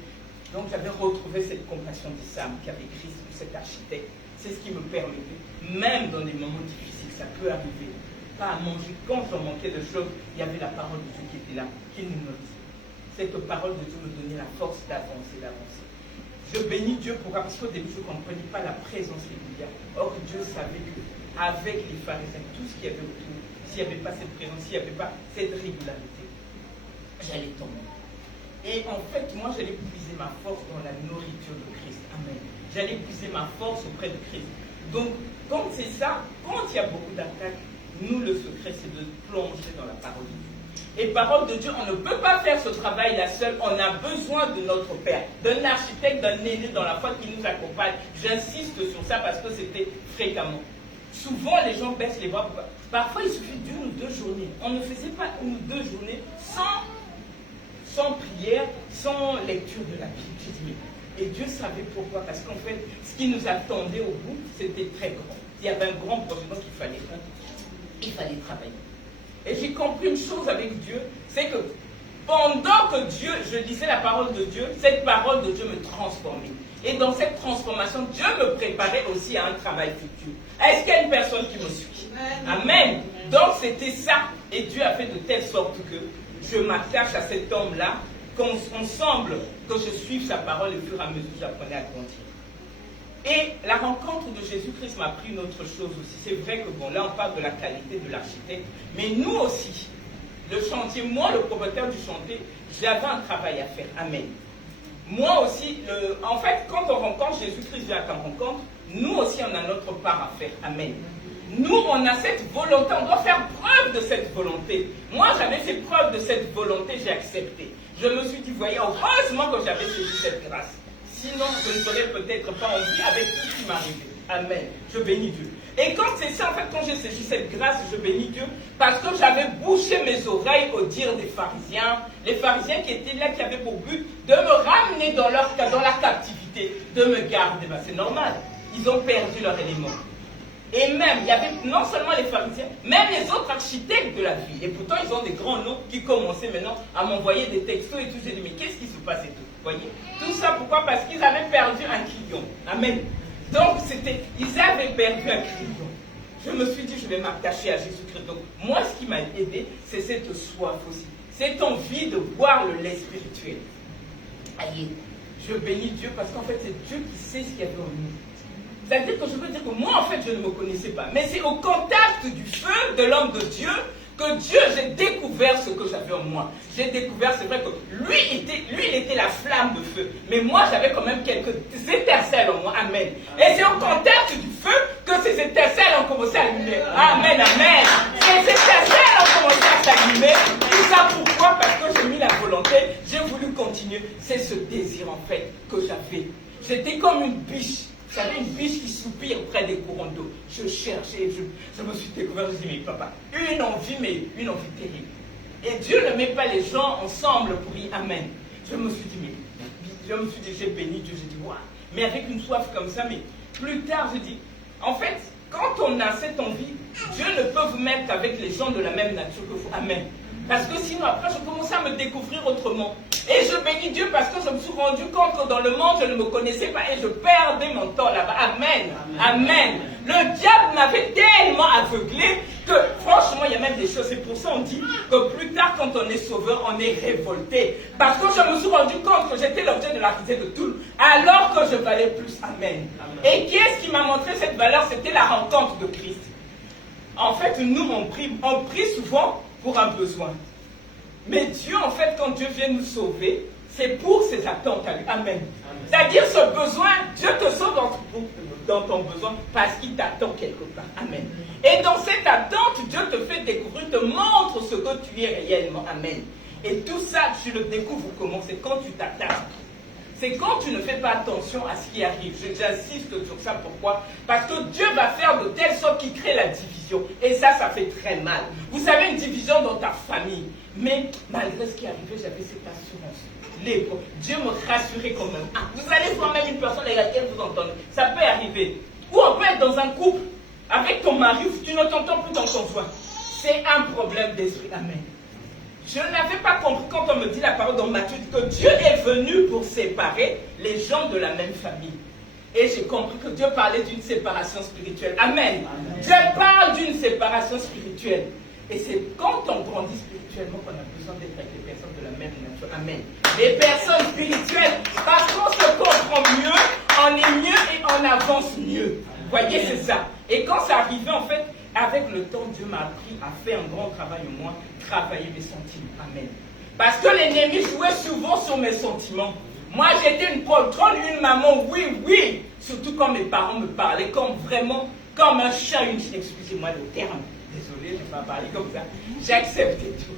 Donc j'avais retrouvé cette compassion des âmes qu'avait Christ, cet architecte. C'est ce qui me permettait, même dans des moments difficiles, ça peut arriver, pas à manger. Quand j'en manquais de choses, il y avait la parole de Dieu qui était là, qui nous nourrissait. Cette parole de Dieu me donnait la force d'avancer. Je bénis Dieu pourquoi? Parce qu'au début, je ne comprenais pas la présence régulière. Or, Dieu savait qu'avec les pharisiens, tout ce qu'il y avait autour, s'il n'y avait pas cette présence, s'il n'y avait pas cette régularité, j'allais tomber. Et en fait, moi, j'allais puiser ma force dans la nourriture de Christ. Amen. J'allais puiser ma force auprès de Christ. Donc, quand c'est ça, quand il y a beaucoup d'attaques, nous, le secret, c'est de plonger dans la parole de Dieu. Et parole de Dieu, on ne peut pas faire ce travail-là seul. On a besoin de notre Père, d'un architecte, d'un aîné dans la foi qui nous accompagne. J'insiste sur ça parce que c'était fréquemment. Souvent, les gens baissent les bras. Pourquoi? Parfois, il suffit d'une ou deux journées. On ne faisait pas une ou deux journées sans prière, sans lecture de la Bible. J'ai dit, et Dieu savait pourquoi. Parce qu'en fait, ce qui nous attendait au bout, c'était très grand. Il y avait un grand projet, donc il fallait travailler. Et j'ai compris une chose avec Dieu, c'est que pendant que Dieu, je lisais la parole de Dieu, cette parole de Dieu me transformait. Et dans cette transformation, Dieu me préparait aussi à un travail futur. Est-ce qu'il y a une personne qui me suit? Amen. Donc c'était ça. Et Dieu a fait de telle sorte que je m'attache à cet homme-là, qu'ensemble, que je suive sa parole et au fur et à mesure, j'apprenais à grandir. Et la rencontre de Jésus-Christ m'a appris une autre chose aussi. C'est vrai que, bon, là, on parle de la qualité de l'architecte, mais nous aussi, le chantier, moi, le propriétaire du chantier, j'avais un travail à faire. Amen. Moi aussi, en fait, quand on rencontre Jésus-Christ, Dieu qu'on rencontre, nous aussi, on a notre part à faire. Amen. Nous, on a cette volonté, on doit faire preuve de cette volonté. Moi, j'avais fait preuve de cette volonté, j'ai accepté. Je me suis dit, voyez, heureusement que j'avais saisi cette grâce. Sinon, je ne serais peut-être pas en vie avec tout ce qui m'arrivait. Amen. Je bénis Dieu. Et quand c'est ça, en fait, quand j'ai saisi cette grâce, je bénis Dieu, parce que j'avais bouché mes oreilles au dire des pharisiens, les pharisiens qui étaient là, qui avaient pour but de me ramener dans la captivité, de me garder. Ben, c'est normal. Ils ont perdu leur élément. Et même, il y avait non seulement les pharisiens, même les autres architectes de la vie. Et pourtant, ils ont des grands noms qui commençaient maintenant à m'envoyer des textos et tout. J'ai dit, mais qu'est-ce qui se passe et tout? Voyez? Tout ça, pourquoi? Parce qu'ils avaient perdu un client. Amen. Donc, ils avaient perdu un client. Je me suis dit, je vais m'attacher à Jésus-Christ. Donc, moi, ce qui m'a aidé, c'est cette soif aussi. Cette envie de boire le lait spirituel. Aïe. Je bénis Dieu parce qu'en fait, c'est Dieu qui sait ce qu'il y avait en nous. C'est-à-dire que je veux dire que moi, en fait, je ne me connaissais pas. Mais c'est au contact du feu de l'homme de Dieu que Dieu, j'ai découvert ce que j'avais en moi. J'ai découvert, c'est vrai que lui, il était la flamme de feu. Mais moi, j'avais quand même quelques étincelles en moi. Amen. Et c'est au contact du feu que ces étincelles ont commencé à allumer. Amen, amen. Ces étincelles ont commencé à s'allumer. Et ça, pourquoi? Parce que j'ai mis la volonté, j'ai voulu continuer. C'est ce désir, en fait, que j'avais. J'étais comme une biche. Vous savez, une biche qui soupire près des courants d'eau. Je cherchais, je me suis découvert, je me suis dit, mais papa, une envie terrible. Et Dieu ne met pas les gens ensemble pour y amen. Je me suis dit, j'ai béni Dieu, j'ai dit, waouh. Mais avec une soif comme ça, mais plus tard, je dis, en fait, quand on a cette envie, Dieu ne peut vous mettre qu'avec les gens de la même nature que vous. Amen. Parce que sinon, après, je commençais à me découvrir autrement. Et je bénis Dieu parce que je me suis rendu compte que dans le monde, je ne me connaissais pas et je perdais mon temps là-bas. Amen. Amen. Amen. Le diable m'avait tellement aveuglé que, franchement, il y a même des choses. C'est pour ça qu'on dit que plus tard, quand on est sauveur, on est révolté. Parce que je me suis rendu compte que j'étais l'objet de la risée de tout, alors que je valais plus. Amen. Amen. Et qui est-ce qui m'a montré cette valeur? C'était la rencontre de Christ. En fait, nous, on prie souvent pour un besoin. Mais Dieu, en fait, quand Dieu vient nous sauver, c'est pour ses attentes à lui. Amen. C'est-à-dire ce besoin, Dieu te sauve dans ton besoin parce qu'il t'attend quelque part. Amen. Et dans cette attente, Dieu te fait découvrir, te montre ce que tu es réellement. Amen. Et tout ça, tu le découvres comment? C'est quand tu t'attaques. C'est quand tu ne fais pas attention à ce qui arrive. J'insiste sur ça. Pourquoi? Parce que Dieu va faire de telle sorte qu'il crée la division. Et ça fait très mal. Vous savez, une division dans ta famille. Mais malgré ce qui est arrivé, j'avais cette assurance. Dieu me rassurait quand même. Ah, vous allez voir même une personne avec laquelle vous entendez. Ça peut arriver. Ou on peut être dans un couple avec ton mari, tu ne t'entends plus dans ton voix. C'est un problème d'esprit. Amen. Je n'avais pas compris quand on me dit la parole dans Matthieu que Dieu est venu pour séparer les gens de la même famille. Et j'ai compris que Dieu parlait d'une séparation spirituelle. Amen. Amen. Dieu parle d'une séparation spirituelle. Et c'est quand on grandit spirituellement qu'on a besoin d'être avec les personnes de la même nature. Amen. Les personnes spirituelles, parce qu'on se comprend mieux, on est mieux et on avance mieux. Vous voyez, c'est ça. Et quand ça arrivait, en fait, avec le temps, Dieu m'a appris à faire un grand travail au moins, travailler mes sentiments. Amen. Parce que l'ennemi jouait souvent sur mes sentiments. Moi, j'étais une poltronne, une maman, oui. Surtout quand mes parents me parlaient, comme un chat, excusez-moi le terme. Désolé, je n'ai pas parlé comme ça. J'acceptais tout.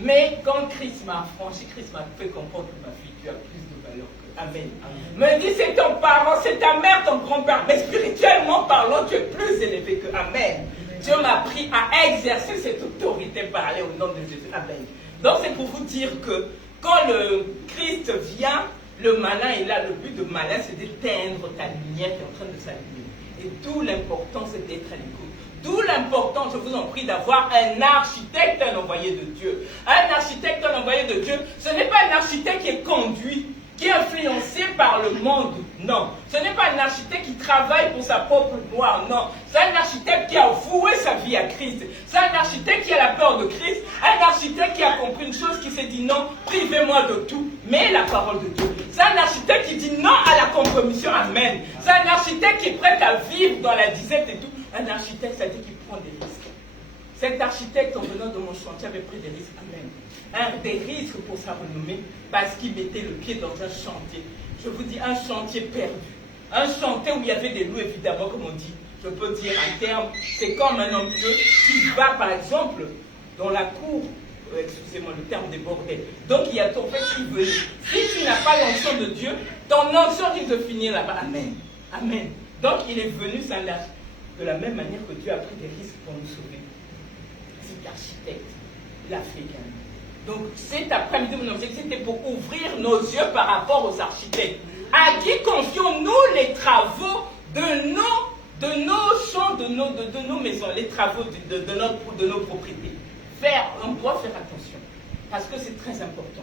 Mais quand Christ m'a affranchi, Christ m'a fait comprendre que ma fille, tu as plus de valeur que. Amen. Me dit, c'est ton parent, c'est ta mère, ton grand-père. Mais spirituellement parlant, tu es plus élevé que. Amen. Dieu m'a appris à exercer cette autorité par aller au nom de Jésus. Amen. Donc c'est pour vous dire que quand le Christ vient, le malin est là. Le but de malin, c'est d'éteindre ta lumière qui est en train de s'allumer. Et d'où l'important, c'est d'être à l'écoute. D'où l'important, je vous en prie, d'avoir un architecte, un envoyé de Dieu. Un architecte, un envoyé de Dieu, ce n'est pas un architecte qui est conduit, qui est influencé par le monde. Non. Ce n'est pas un architecte qui travaille pour sa propre gloire. Non. C'est un architecte qui a voué sa vie à Christ. C'est un architecte qui a la peur de Christ. Un architecte qui a compris une chose, qui s'est dit non, privez-moi de tout, mais la parole de Dieu. C'est un architecte qui dit non à la compromission. Amen. C'est un architecte qui est prêt à vivre dans la disette et tout. Un architecte, ça dit qu'il prend des risques. Cet architecte, en venant de mon chantier, avait pris des risques. Amen. Des risques pour sa renommée, parce qu'il mettait le pied dans un chantier. Je vous dis, un chantier perdu. Un chantier où il y avait des loups, évidemment, comme on dit. Je peux dire un terme. C'est comme un homme pieux qui va, par exemple, dans la cour. Excusez-moi, le terme débordé. Donc, il y a ton fait qui veut. Si tu n'as pas l'onction de Dieu, ton onction risque de finir là-bas. Amen. Amen. Donc, il est venu s'en lâcher. De la même manière que Dieu a pris des risques pour nous sauver. Cet architecte l'a fait également. Donc, cet après-midi, mon objectif, c'était pour ouvrir nos yeux par rapport aux architectes. À qui confions-nous les travaux de nos champs, de nos maisons, les travaux de nos propriétés? On doit faire attention, parce que c'est très important.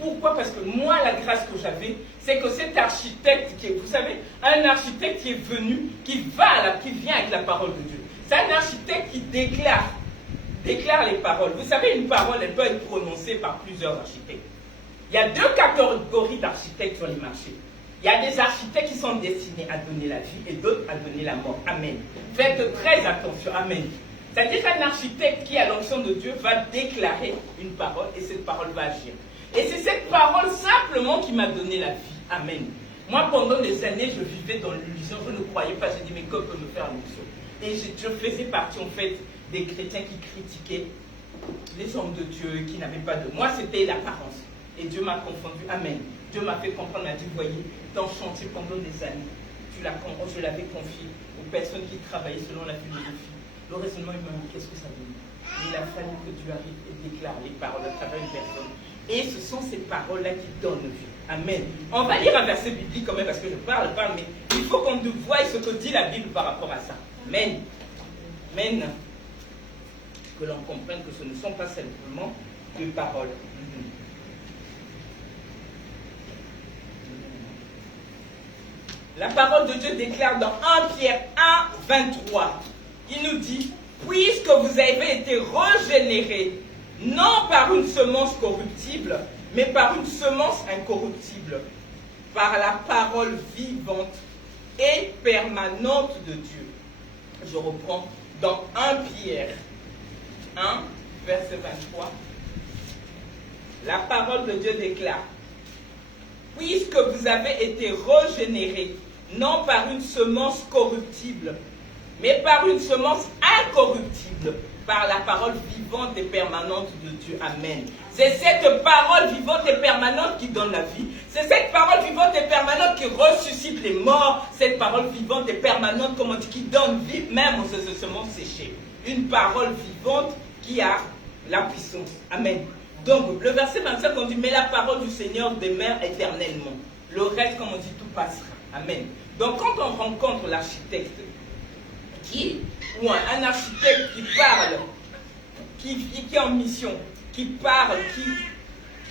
Pourquoi? Parce que moi, la grâce que j'avais, c'est que cet architecte, vous savez, un architecte qui est venu, qui vient avec la parole de Dieu. C'est un architecte qui déclare les paroles. Vous savez, une parole, elle peut être prononcée par plusieurs architectes. Il y a deux catégories d'architectes sur les marchés. Il y a des architectes qui sont destinés à donner la vie et d'autres à donner la mort. Amen. Faites très attention. Amen. C'est-à-dire qu'un architecte qui a l'onction de Dieu va déclarer une parole et cette parole va agir. Et c'est cette parole simplement qui m'a donné la vie. Amen. Moi, pendant des années, je vivais dans l'illusion. Je ne croyais pas. J'ai dit, mais que peut me faire l'onction? Et je faisais partie, en fait, des chrétiens qui critiquaient les hommes de Dieu, qui n'avaient pas de... Moi, c'était l'apparence. Et Dieu m'a confondu. Amen. Dieu m'a fait comprendre, m'a dit, voyez, dans le chantier pendant des années, je l'avais confié aux personnes qui travaillaient selon la philosophie. Le raisonnement humain, qu'est-ce que ça veut dire? Il a fallu que Dieu arrive et déclare les paroles à travers une personne. Et ce sont ces paroles-là qui donnent vie. Amen. On va lire un verset biblique quand même, parce que je parle, mais il faut qu'on voie ce que dit la Bible par rapport à ça. Amen. Amen. Que l'on comprenne que ce ne sont pas simplement des paroles. La parole de Dieu déclare dans 1 Pierre 1, 23. Il nous dit, puisque vous avez été régénérés, non par une semence corruptible, mais par une semence incorruptible, par la parole vivante et permanente de Dieu. Je reprends dans 1 Pierre 1, verset 23. La parole de Dieu déclare, puisque vous avez été régénérés, non par une semence corruptible, mais par une semence incorruptible, par la parole vivante et permanente de Dieu. Amen. C'est cette parole vivante et permanente qui donne la vie. C'est cette parole vivante et permanente qui ressuscite les morts. Cette parole vivante et permanente, comme on dit, qui donne vie même aux semences séchées. Une parole vivante qui a la puissance. Amen. Donc, le verset 25, on dit, mais la parole du Seigneur demeure éternellement. Le reste, comme on dit, tout passera. Amen. Donc, quand on rencontre l'architecte, ou un architecte qui parle, qui est en mission, qui parle,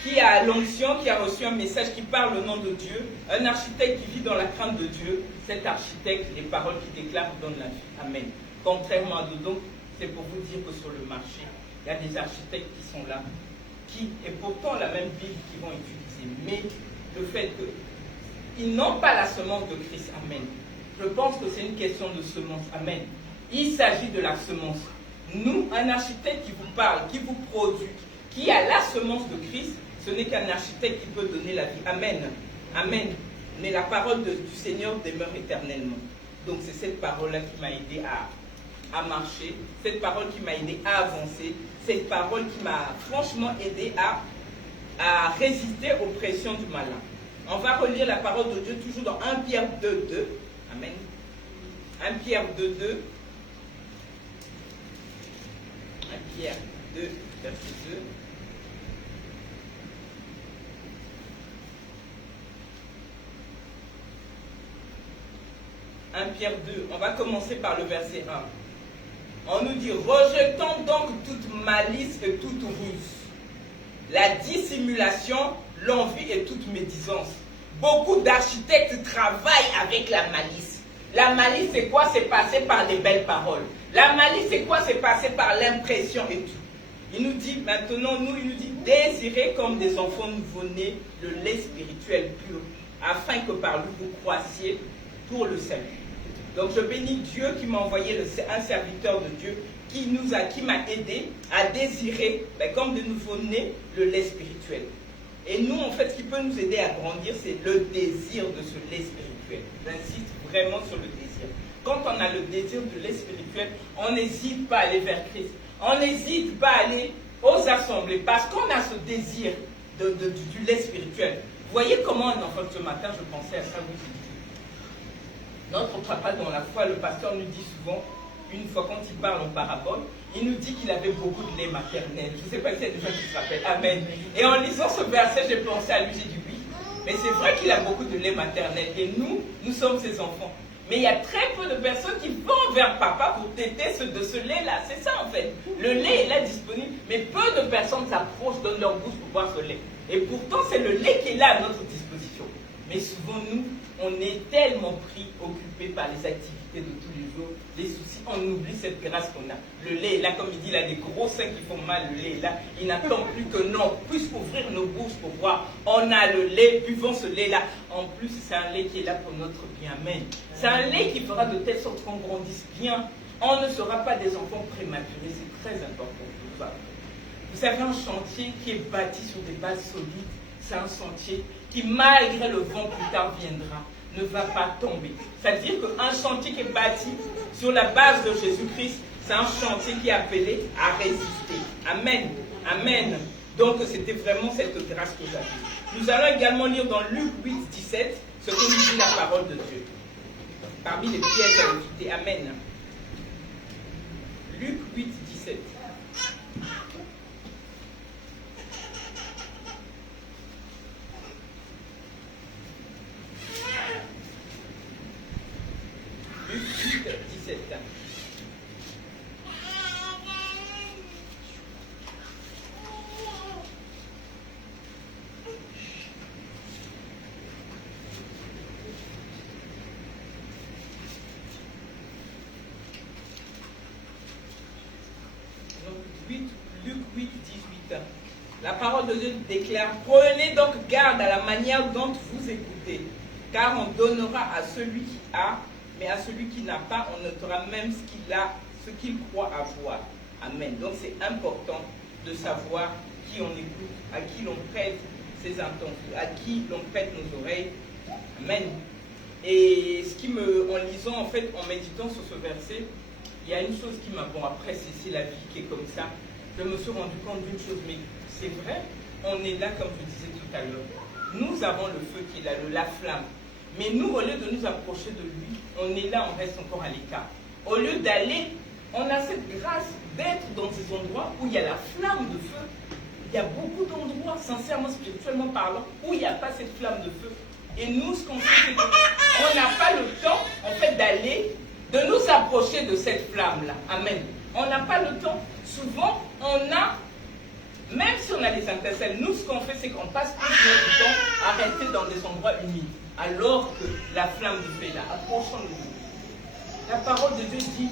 qui a l'onction, qui a reçu un message, qui parle au nom de Dieu, un architecte qui vit dans la crainte de Dieu, cet architecte, les paroles qu'il déclare donnent la vie. Amen. Contrairement à nous, donc, c'est pour vous dire que sur le marché, il y a des architectes qui sont là, et pourtant la même Bible qu'ils vont utiliser, mais le fait qu'ils n'ont pas la semence de Christ. Amen. Je pense que c'est une question de semence. Amen. Il s'agit de la semence. Nous, un architecte qui vous parle, qui vous produit, qui a la semence de Christ, ce n'est qu'un architecte qui peut donner la vie. Amen. Amen. Mais la parole du Seigneur demeure éternellement. Donc c'est cette parole-là qui m'a aidé à marcher, cette parole qui m'a aidé à avancer, cette parole qui m'a franchement aidé à résister aux pressions du malin. On va relire la parole de Dieu toujours dans 1 Pierre 2, 2. Amen. 1 Pierre 2, 2. 1 Pierre 2, verset 2. Pierre 2, on va commencer par le verset 1. On nous dit, rejetons donc toute malice et toute ruse, la dissimulation, l'envie et toute médisance. Beaucoup d'architectes travaillent avec la malice. La malice, c'est quoi? C'est passer par les belles paroles. La malice, c'est quoi? C'est passer par l'impression et tout. Il nous dit, maintenant, il nous dit, désirez comme des enfants nouveau-nés le lait spirituel pur, afin que par lui vous croissiez pour le salut. Donc je bénis Dieu qui m'a envoyé un serviteur de Dieu qui m'a aidé à désirer, comme de nouveau-nés, le lait spirituel. Et nous, en fait, ce qui peut nous aider à grandir, c'est le désir de ce lait spirituel. J'insiste vraiment sur le désir. Quand on a le désir de lait spirituel, on n'hésite pas à aller vers Christ. On n'hésite pas à aller aux assemblées parce qu'on a ce désir du lait spirituel. Vous voyez comment, enfin, ce matin, je pensais à ça, vous dit. Notre papa dans la foi, le pasteur nous dit souvent, une fois quand il parle en parabole, il nous dit qu'il avait beaucoup de lait maternel. Je ne sais pas si c'est des gens qui se rappellent. Amen. Et en lisant ce verset, j'ai pensé à lui, j'ai dit oui. Mais c'est vrai qu'il a beaucoup de lait maternel. Et nous sommes ses enfants. Mais il y a très peu de personnes qui vont vers papa pour téter de ce lait-là. C'est ça en fait. Le lait est là disponible, mais peu de personnes s'approchent, donnent leur bouche pour boire ce lait. Et pourtant, c'est le lait qui est là à notre disposition. Mais souvent, nous, on est tellement occupés par les activités de tous les jours, les soucis, on oublie cette grâce qu'on a. Le lait est là, comme il dit, il a des gros seins qui font mal, le lait est là. Il n'attend plus que nous, on puisse ouvrir nos bouches pour boire. On a le lait, buvons ce lait-là. En plus, c'est un lait qui est là pour notre bien. Amen. C'est un lait qui fera de telle sorte qu'on grandisse bien. On ne sera pas des enfants prématurés, c'est très important pour ça. Vous savez, un chantier qui est bâti sur des bases solides, c'est un chantier qui, malgré le vent plus tard viendra, ne va pas tomber. C'est-à-dire qu'un chantier qui est bâti sur la base de Jésus-Christ, c'est un chantier qui est appelé à résister. Amen. Amen. Donc, c'était vraiment cette grâce que j'avais. Nous allons également lire dans Luc 8, 17, ce que nous dit la parole de Dieu. Parmi les pièces à éviter. Amen. Luc 8, 17. Luc 8, 17. Luc 8, 18. La parole de Dieu déclare, prenez donc garde à la manière dont vous écoutez, car on donnera à celui qui a, mais à celui qui n'a pas, on notera même ce qu'il a, ce qu'il croit avoir. Amen. Donc c'est important de savoir qui on écoute, à qui l'on prête ses intentions, à qui l'on prête nos oreilles. Amen. Et ce qui me, en lisant, en fait, en méditant sur ce verset, il y a une chose qui m'a... Bon, après, c'est la vie qui est comme ça. Je me suis rendu compte d'une chose, mais c'est vrai, on est là, comme je disais tout à l'heure. Nous avons le feu qui est là, la flamme. Mais nous, au lieu de nous approcher de lui, on est là, on reste encore à l'écart. Au lieu d'aller, on a cette grâce d'être dans ces endroits où il y a la flamme de feu. Il y a beaucoup d'endroits, sincèrement, spirituellement parlant, où il n'y a pas cette flamme de feu. Et nous, ce qu'on fait, c'est qu'on n'a pas le temps, en fait, d'aller, de nous approcher de cette flamme-là. Amen. On n'a pas le temps. Souvent, on a, même si on a des étincelles, nous, ce qu'on fait, c'est qu'on passe plus notre temps à rester dans des endroits humides, alors que la flamme de feu est là. Approchons-nous. La parole de Dieu dit,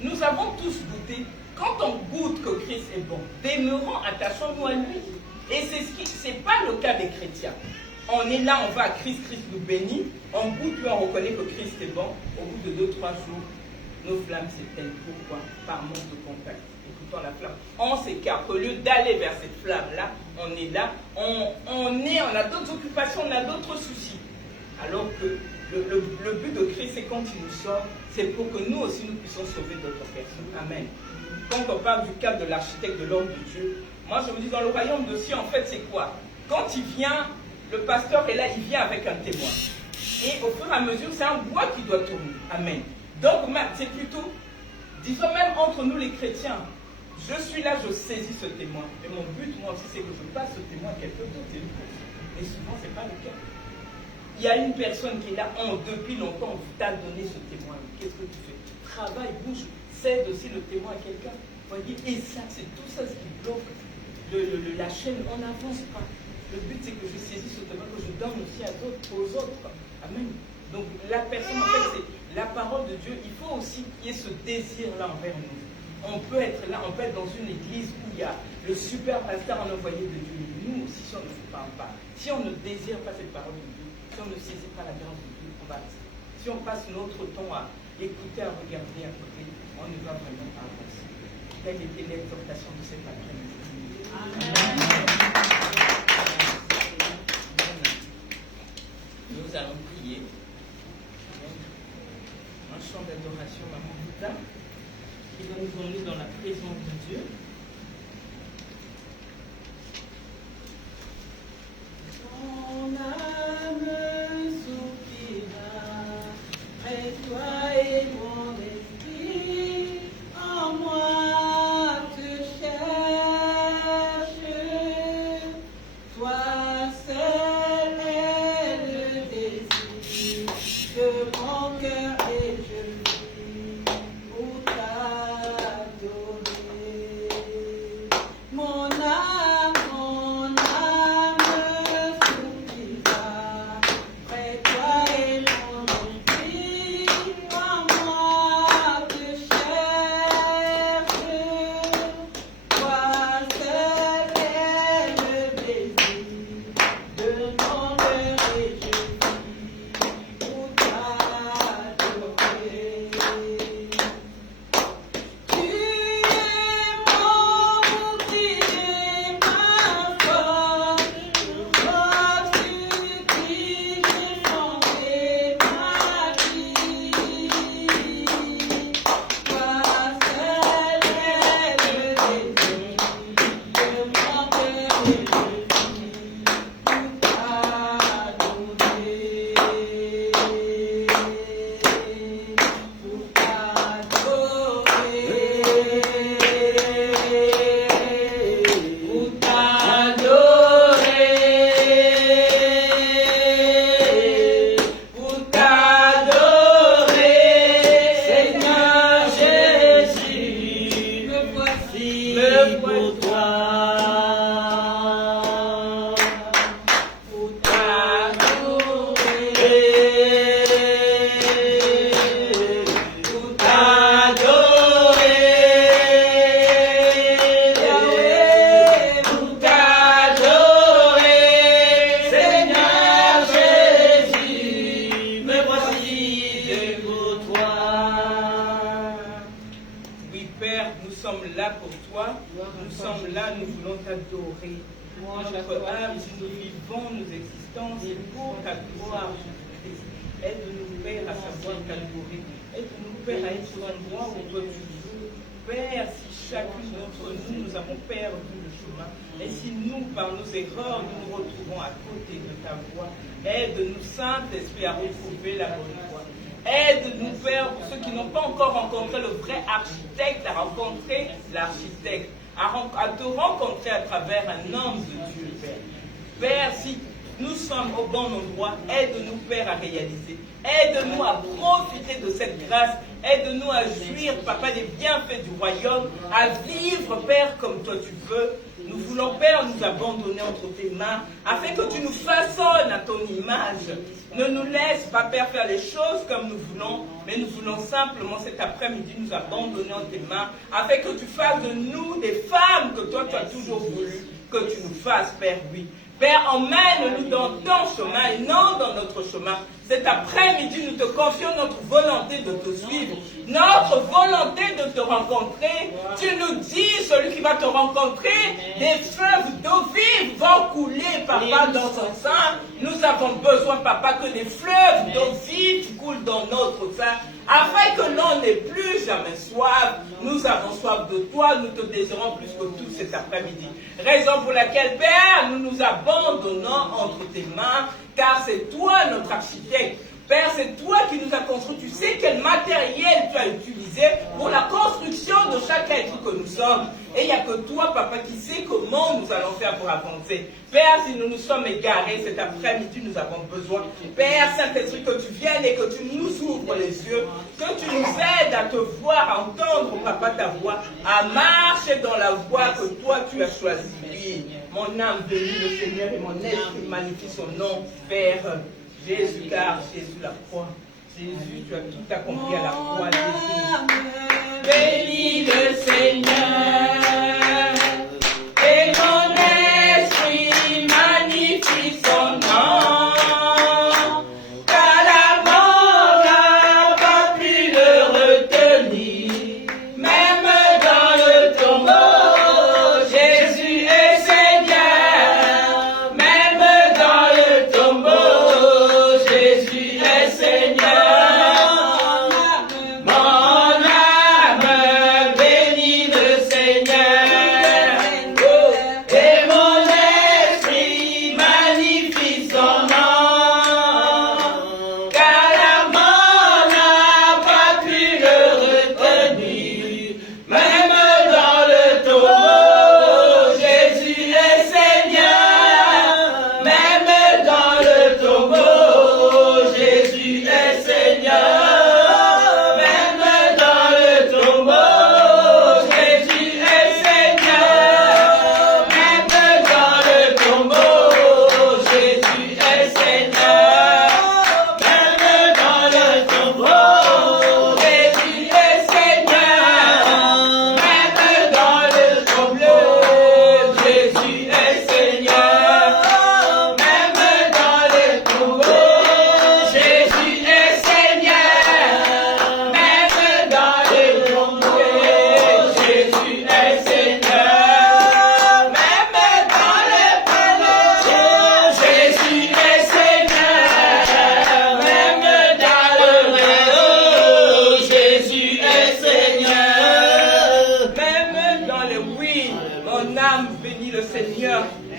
nous avons tous goûté. Quand on goûte que Christ est bon, demeurons, attachons-nous à lui. Et c'est pas le cas des chrétiens. On est là, on va à Christ, Christ nous bénit, on goûte, puis on reconnaît que Christ est bon. Au bout de 2-3 jours, nos flammes s'éteignent. Pourquoi? Par manque de contact. Écoutons la flamme. On s'écarte. Au lieu d'aller vers cette flamme-là, on est là, on a d'autres occupations, on a d'autres soucis. Alors que le but de Christ, c'est quand il nous sauve, c'est pour que nous aussi nous puissions sauver d'autres personnes. Amen. Quand on parle du cadre de l'architecte de l'homme de Dieu, moi je me dis dans le royaume de Dieu, en fait, c'est quoi? Quand il vient, le pasteur est là, il vient avec un témoin. Et au fur et à mesure, c'est un bois qui doit tourner. Amen. Donc, c'est plutôt, disons même entre nous les chrétiens, je suis là, je saisis ce témoin. Et mon but, moi aussi, c'est que je passe ce témoin à quelqu'un d'autre. Et souvent, ce n'est pas le cas. Il y a une personne qui est là, depuis longtemps, on t'a donné ce témoin. Qu'est-ce que tu fais? Travaille, bouge, cède aussi le témoin à quelqu'un. Voyez, et ça, c'est tout ça ce qui bloque la chaîne. On n'avance pas. Le but, c'est que je saisis ce témoin, que je donne aussi aux autres. Amen. Donc, la personne, en fait, c'est la parole de Dieu. Il faut aussi qu'il y ait ce désir-là envers nous. On peut être là, on peut être dans une église où il y a le super pasteur en envoyé de Dieu. Nous aussi, si on ne se parle pas, si on ne désire pas cette parole de Dieu, si on ne saisit pas la grâce de Dieu, on va rester. Si on passe notre temps à écouter, à regarder à côté, on ne va vraiment pas avancer. Telle était l'exhortation de cet après-midi. Nous allons prier. Un chant d'adoration, Maman Bouddha, qui va nous emmener dans la présence de Dieu. Mon âme soupira, près de toi et mon esprit, en moi te cherche. Toi seul est le désir de mon cœur et je vis pour t'adorer. Mon âme soupira, près de toi et mon esprit, en moi te cherche. Toi seul est le désir de mon cœur et je vis pour t'adorer. Tu es mon bouclier, ma force, sur qui j'ai fondé ma vie. Toi seul est le désir de mon cœur et je vis pour t'adorer. Pour t'adorer, Seigneur Jésus, me voici pour toi. Pour t'adorer, pour t'adorer, Yahweh, pour t'adorer, Seigneur Jésus, me voici pour toi. Oui, Père, nous sommes là pour toi. Nous sommes là, nous voulons t'adorer. Notre âme, si nous vivons nos existences, c'est pour ta gloire. Aide-nous, Père, à savoir t'adorer. Aide-nous, Père, à être sur l'endroit où toi tu veux. Père, si chacune d'entre nous, nous avons perdu le chemin, et si nous, par nos erreurs, nous nous retrouvons à côté de ta voie, aide-nous, Saint-Esprit, à retrouver la bonne voie. Aide-nous, Père, pour ceux qui n'ont pas encore rencontré le vrai architecte, à rencontrer l'architecte, à te rencontrer à travers un homme de Dieu, Père. Père, si nous sommes au bon endroit, aide-nous, Père, à réaliser. Aide-nous à profiter de cette grâce. Aide-nous à jouir, Papa, des bienfaits du royaume, à vivre, Père, comme toi tu veux. Nous voulons, Père, nous abandonner entre tes mains, afin que tu nous façonnes à ton image. Ne nous laisse pas, Père, faire les choses comme nous voulons, mais nous voulons simplement cet après-midi nous abandonner entre tes mains, afin que tu fasses de nous des femmes que toi tu as toujours voulu que tu nous fasses, Père, oui. Père, emmène-nous dans ton chemin et non dans notre chemin. Cet après-midi, nous te confions notre volonté de te suivre, notre volonté de te rencontrer. Tu nous dis, celui qui va te rencontrer, des fleuves d'eau vive vont couler, Papa, dans son sein. Nous avons besoin, Papa, que des fleuves d'eau vive coulent dans notre sein, afin que l'on n'ait plus jamais soif. Nous avons soif de toi, nous te désirons plus que tout cet après-midi. Raison pour laquelle, Père, nous nous abandonnons entre tes mains, car c'est toi notre architecte. Père, c'est toi qui nous as construit. Tu sais quel matériel tu as utilisé pour la construction de chaque être que nous sommes. Et il n'y a que toi, Papa, qui sais comment nous allons faire pour avancer. Père, si nous nous sommes égarés cet après-midi, nous avons besoin, Père Saint-Esprit, que tu viennes et que tu nous ouvres les yeux, que tu nous aides à te voir, à entendre, Papa, ta voix, à marcher dans la voie que toi tu as choisie. Oui, mon âme bénit le Seigneur et mon esprit magnifie son nom, Père. Jésus, car Jésus la croix. Jésus, tu as tout accompli à la croix. Jésus. Bénis le Seigneur et mon esprit magnifie son nom. Car la mort n'a pas pu le retenir, même dans le tombeau. Jésus est Seigneur, même dans le tombeau.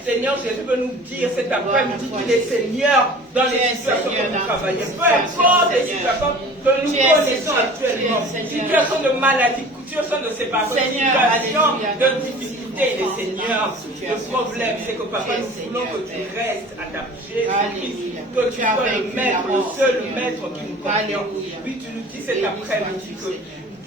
Seigneur Jésus veut nous dire cet après-midi qu'il est Seigneur dans les situations que nous travaillons. Peu importe les situations que nous connaissons actuellement, situation de maladie, situation de séparation, situation de difficulté, il est Seigneur. Le problème, c'est que Papa, nous voulons que tu restes attaché, que tu sois le maître, le seul maître qui nous convient. Oui, tu nous dis cet après-midi que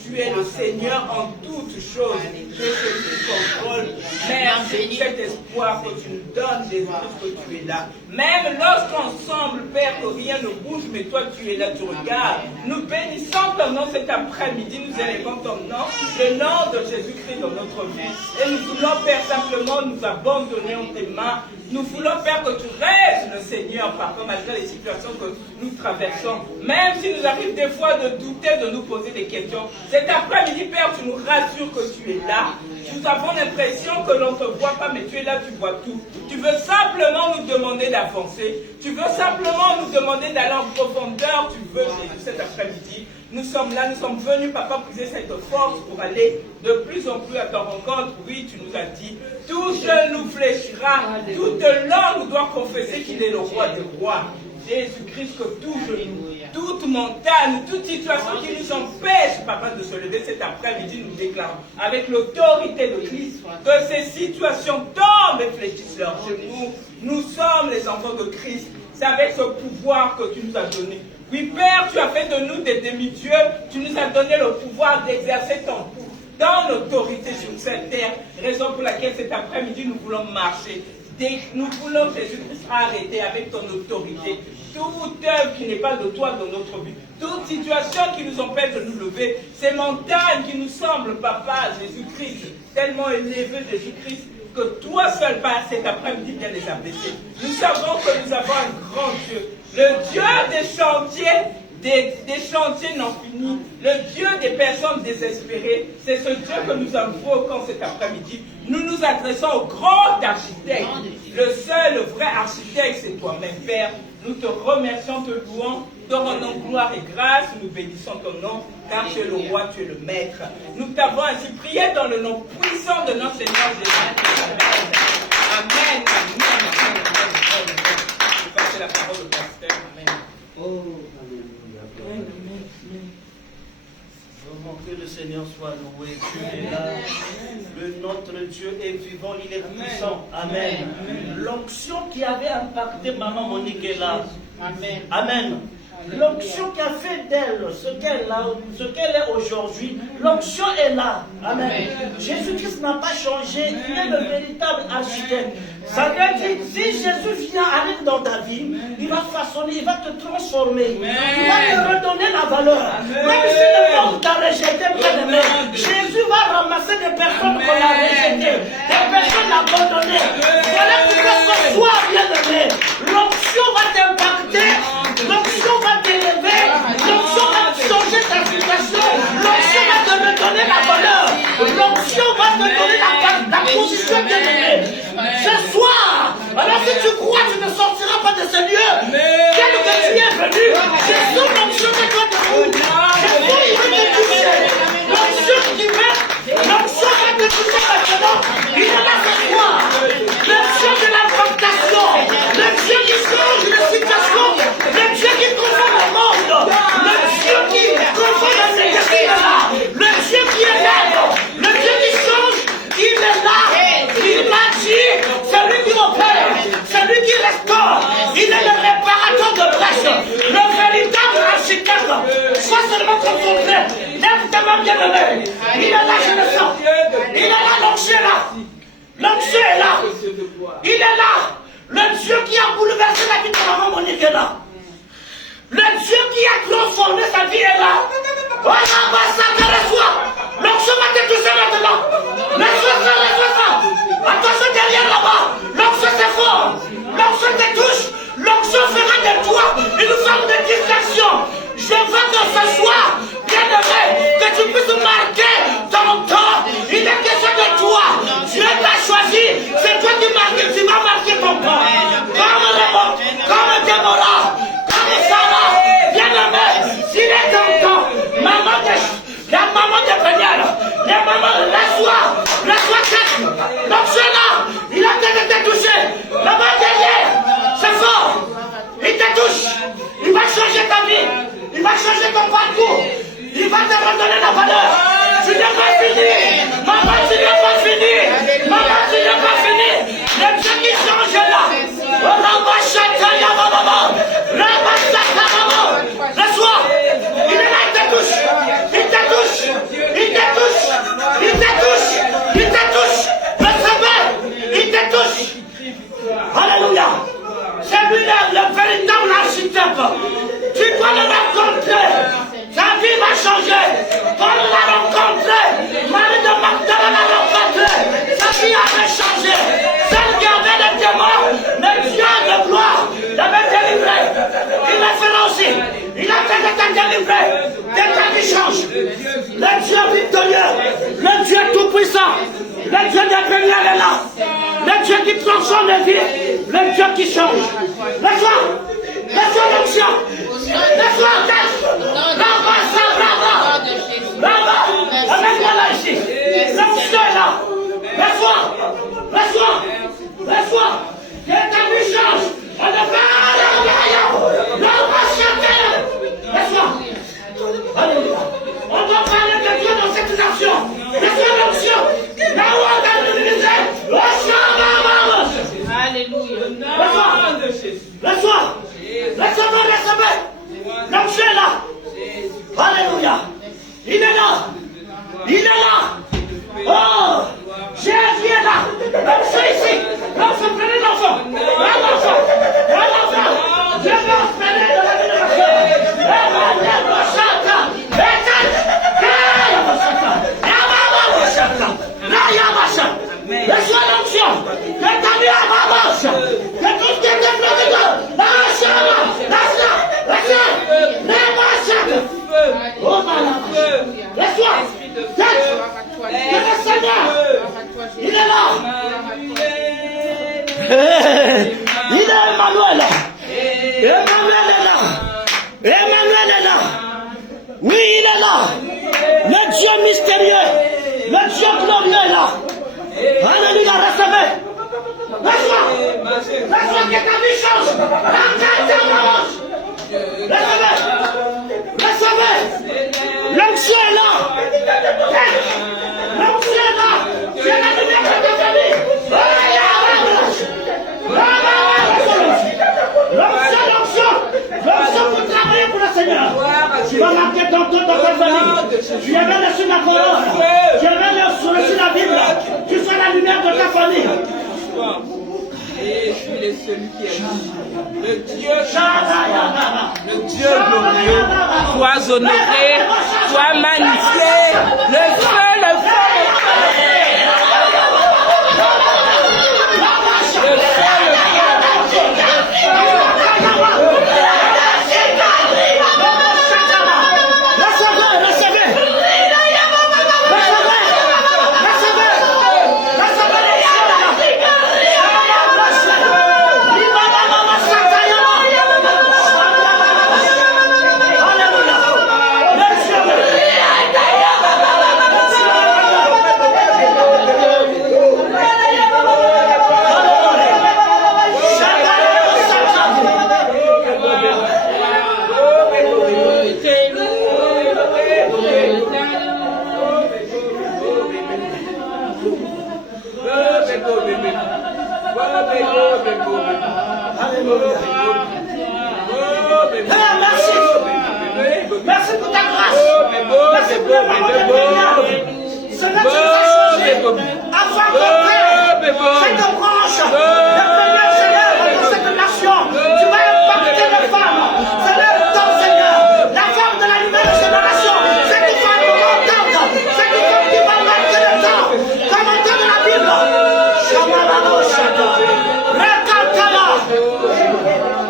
tu es le Seigneur en toutes choses. Tu es celui qui contrôle. Merci cet espoir que tu nous donnes, Jésus, que tu es là. Même lorsqu'ensemble, Père, que rien ne bouge, mais toi tu es là, tu regardes. Nous bénissons ton nom cet après-midi, nous élevons ton nom, le nom de Jésus-Christ dans notre vie. Et nous voulons, Père, simplement nous abandonner en tes mains. Nous voulons, Père, que tu restes le Seigneur, Papa, malgré les situations que nous traversons. Même si nous arrive des fois de douter, de nous poser des questions. Cet après-midi, Père, tu nous rassures que tu es là. Nous avons l'impression que l'on ne te voit pas, mais tu es là, tu vois tout. Tu veux simplement nous demander d'avancer. Tu veux simplement nous demander d'aller en profondeur. Tu veux, Jésus, cet après-midi. Nous sommes là, nous sommes venus, Papa, puiser cette force pour aller de plus en plus à ta rencontre. Oui, tu nous as dit, tout genou fléchira, toute langue doit confesser qu'il est le roi des rois. Jésus-Christ, que tout genou, toute montagne, toute situation qui nous empêche, Papa, de se lever cet après-midi, nous déclarons, avec l'autorité de Christ, que ces situations tombent et fléchissent leurs genoux. Nous sommes les enfants de Christ. C'est avec ce pouvoir que tu nous as donné. Oui, Père, tu as fait de nous des demi-dieux. Tu nous as donné le pouvoir d'exercer ton autorité sur cette terre. Raison pour laquelle cet après-midi, nous voulons marcher. Nous voulons, Jésus-Christ, arrêter avec ton autorité toute œuvre qui n'est pas de toi dans notre vie. Toute situation qui nous empêche de nous lever. Ces montagnes qui nous semblent, Papa, Jésus-Christ, tellement élevées, Jésus-Christ, que toi seul, par cet après-midi, viens les abaisser. Nous savons que nous avons un grand Dieu. Le Dieu des chantiers, des chantiers non finis, le Dieu des personnes désespérées, c'est ce Dieu que nous invoquons cet après-midi. Nous nous adressons au grand architecte. Le seul, le vrai architecte, c'est toi-même, Père. Nous te remercions, te louons, te rendons gloire et grâce, nous bénissons ton nom, car tu es le roi, tu es le maître. Nous t'avons ainsi prié dans le nom puissant de notre Seigneur Jésus. Amen. Amen. Amen. Amen. Je passe la parole au pasteur. Amen. Oh, alléluia. Amen. Amen. Vraiment que le Seigneur soit loué. Dieu est là. Notre Dieu est vivant, il est puissant. Amen. L'onction qui avait impacté Maman Monique est là. Amen. Amen. L'onction qui a fait d'elle ce qu'elle est aujourd'hui, l'onction est là. Amen. Jésus-Christ n'a pas changé, il est le véritable architecte. Ça veut dire, si Jésus vient, arrive dans ta vie, il va façonner, il va te transformer. Il va te redonner la valeur. Même si le monde t'a rejeté, bien-aimé, Jésus va ramasser des personnes qu'on a rejetées, des personnes abandonnées. Voilà pourquoi ce soir, bien-aimé, l'onction va t'impacter, l'onction va t'élever, l'onction va changer ta situation, l'onction va te redonner la valeur, l'onction va te donner la position bien-aimée. Ce soir, alors si tu crois, tu ne sortiras pas de ce lieu. Tel que tu es venu, Jésus, l'onction de toi debout. Jésus, il veut te toucher. L'onction qui veut, l'onction va te toucher maintenant. Il est là ce soir. L'onction de l'impactation, le Dieu qui change les situations, le Dieu qui transforme le monde, le Dieu qui transforme la sécurité là, le Dieu qui est là, le Dieu qui change, il est là, il m'a dit, c'est lui qui opère, c'est lui qui restaure, il est le réparateur de brèches, le véritable architecte. Sois seulement concentré, lève tes mains bien-aimées, il est là, je le sens, il est là, l'onction est là, l'onction est là, il est là, le Dieu qui a bouleversé la vie de Maman Monique est là. Le Dieu qui a transformé sa vie est là. L'onction va te toucher maintenant. Attention derrière là-bas. L'onction c'est fort. L'onction te touche. L'onction fera de toi une forme de distraction. Je veux que ce soir, bien-aimé, que tu puisses marquer ton temps. Il est question de toi. Dieu t'a choisi. C'est toi qui marques. Tu vas marquer ton temps. Comme Déborah. Sarah, bien-aimé, s'il est ton temps, la maman de Péniel, la maman, laisse-toi calme. L'onction là, il a été touché. Là-bas derrière, c'est fort. Il te touche. Il va changer ta vie. Il va changer ton parcours. Il va te redonner la valeur. Tu n'es pas fini. Maman, tu n'es pas fini. Maman, tu n'es pas fini. Le Dieu qui change là. Laisse-moi. Il est là, il te touche. Il te touche. Il te touche. Il te touche. Il te touche. Le il te touche. Alléluia. C'est lui le véritable architecte. Tu dois le rencontrer. Ta vie va changer. Paul l'a rencontré. Marie de Magdala l'a rencontré. Sa vie avait changé. Celle qui avait des démons, le Dieu de gloire l'avait délivré. Il l'a fait aussi. Il a fait des délivrés. Des temps qui changent. Le Dieu victorieux. Le Dieu tout-puissant. Le Dieu des premières est là. Le Dieu qui transforme les vies. Le Dieu qui change. Laisse-toi. Laisse-toi l'onction. Laisse-toi en tête. Là-bas, ça, là-bas. Là-bas. Amène-moi là ici. L'onction est là. Laisse-toi. Laisse-toi. Laisse-toi. Que ta vie change. On ne va pas. Là-bas, chanter. Laisse-toi. Alléluia. On doit parler de Dieu dans cette nation. Laisse-toi l'onction. Là où on a l'unité. Alléluia. Laisse-toi. Laisse-moi, laisse-moi. L'onction est là. Alléluia. Il est là. Il est là. Oh, Jésus est là. L'onction ici. L'onction, prenez l'enfant. L'enfant. L'enfant. Je vais espérer de la vie de la laisse-moi l'onction. Que ta vie avance. Que tout ce qui est développé de oh laisse-toi. Le Seigneur. Il est là. Il est Emmanuel. Emmanuel est là. Emmanuel est là. Oui, il est là. Le Dieu mystérieux. Le Dieu glorieux est là. Alléluia, recevez. Laisse-moi. Laisse-moi que ta vie change. Recevez. Recevez. L'onction est là. L'onction est là. C'est la lumière de ta famille. L'onction pour travailler pour le Seigneur. Tu vas marquer ton tour dans ta famille. Tu avais reçu la parole. Tu avais reçu la Bible. Tu sois la lumière de ta famille. Et je suis celui qui est le Dieu glorieux, sois honoré, sois magnifié, le feu. Merci pour ta grâce. Merci pour le moment de prière. Seigneur, tu nous as changé. Afin qu'on prenne cette branche de prière, Seigneur, dans cette nation. Tu vas impacter les femmes. Seigneur, ton Seigneur, la femme de la nouvelle génération. Cette femme qui va entendre. Cette femme qui va marquer le temps. Comme on dit dans la Bible. Shamalalo Shaka. Rekantala.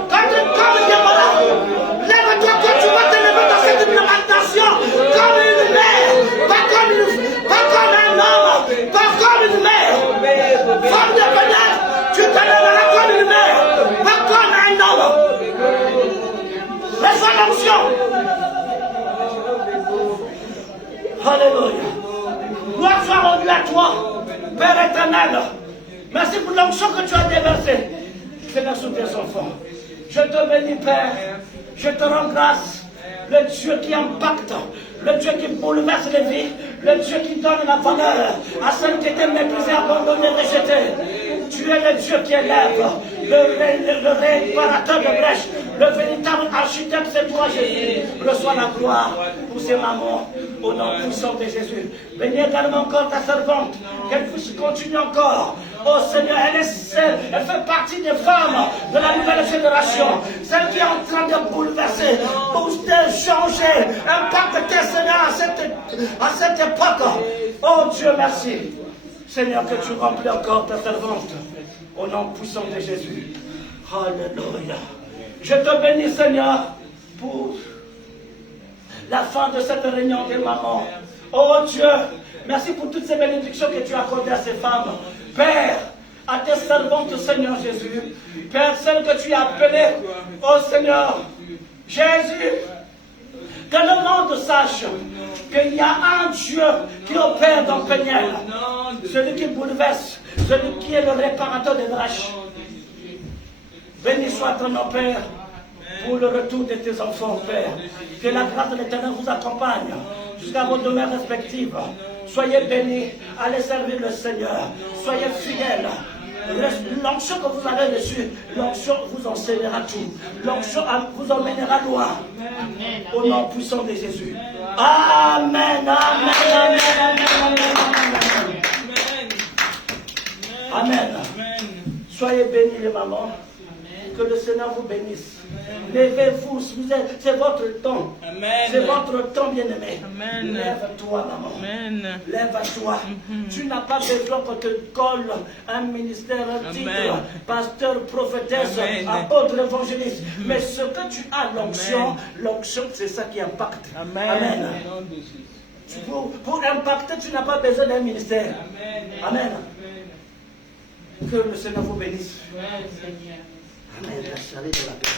Comme Déborah. Lève-toi que tu vas te lever dans cette nation comme une mère, pas comme un homme, pas comme une mère. Femme de bonheur, tu te lèveras comme une mère, pas comme un homme. Reçois l'onction. Alléluia. Gloire soit rendue à toi, Père éternel. Merci pour l'onction que tu as déversée. Seigneur, soutiens son enfant. Je te bénis, Père. Je te rends grâce. Le Dieu qui impacte, le Dieu qui bouleverse les vies, le Dieu qui donne la valeur à ceux qui étaient méprisés, abandonnés, rejetés. Tu es le Dieu qui élève, le réparateur de brèches, le véritable architecte, c'est toi, Jésus. Reçois la gloire pour ces mamans, au nom puissant de Jésus. Bénis également encore ta servante, qu'elle puisse continuer encore. Oh Seigneur, elle fait partie des femmes de la nouvelle génération, celle qui est en train de bouleverser, booster, changer, impacter, Seigneur, à cette époque. Oh Dieu, merci. Seigneur, que tu remplis encore ta servante, au nom puissant de Jésus. Alléluia. Je te bénis, Seigneur, pour la fin de cette réunion des mamans. Oh Dieu, Merci pour toutes ces bénédictions que tu as accordées à ces femmes. Père, à tes servantes, Seigneur Jésus. Père, celle que tu as appelée, oh Seigneur Jésus, que le monde sache qu'il y a un Dieu qui opère dans Peniel, celui qui bouleverse, celui qui est le réparateur des brèches. Béni soit ton nom, Père, pour le retour de tes enfants, Père. Que la grâce de l'Éternel vous accompagne jusqu'à vos demeures respectives. Soyez bénis, allez servir le Seigneur, soyez fidèles. L'onction que vous avez reçue, l'onction vous enseignera tout. L'onction vous emmènera loin. Au nom puissant de Jésus. Amen, amen, amen, amen, amen. Amen. Soyez bénis les mamans. Que le Seigneur vous bénisse. Levez-vous, c'est votre temps. C'est votre temps, bien-aimé. Lève-toi, maman. Amen. Lève-toi. Tu n'as pas besoin qu'on te colle un ministère, un titre, pasteur, prophétesse, apôtre, évangéliste. Mais ce que tu as, l'onction, c'est ça qui impacte. Amen. Pour impacter, tu n'as pas besoin d'un ministère. Amen. Que le Seigneur vous bénisse. Amen. La charité de la paix.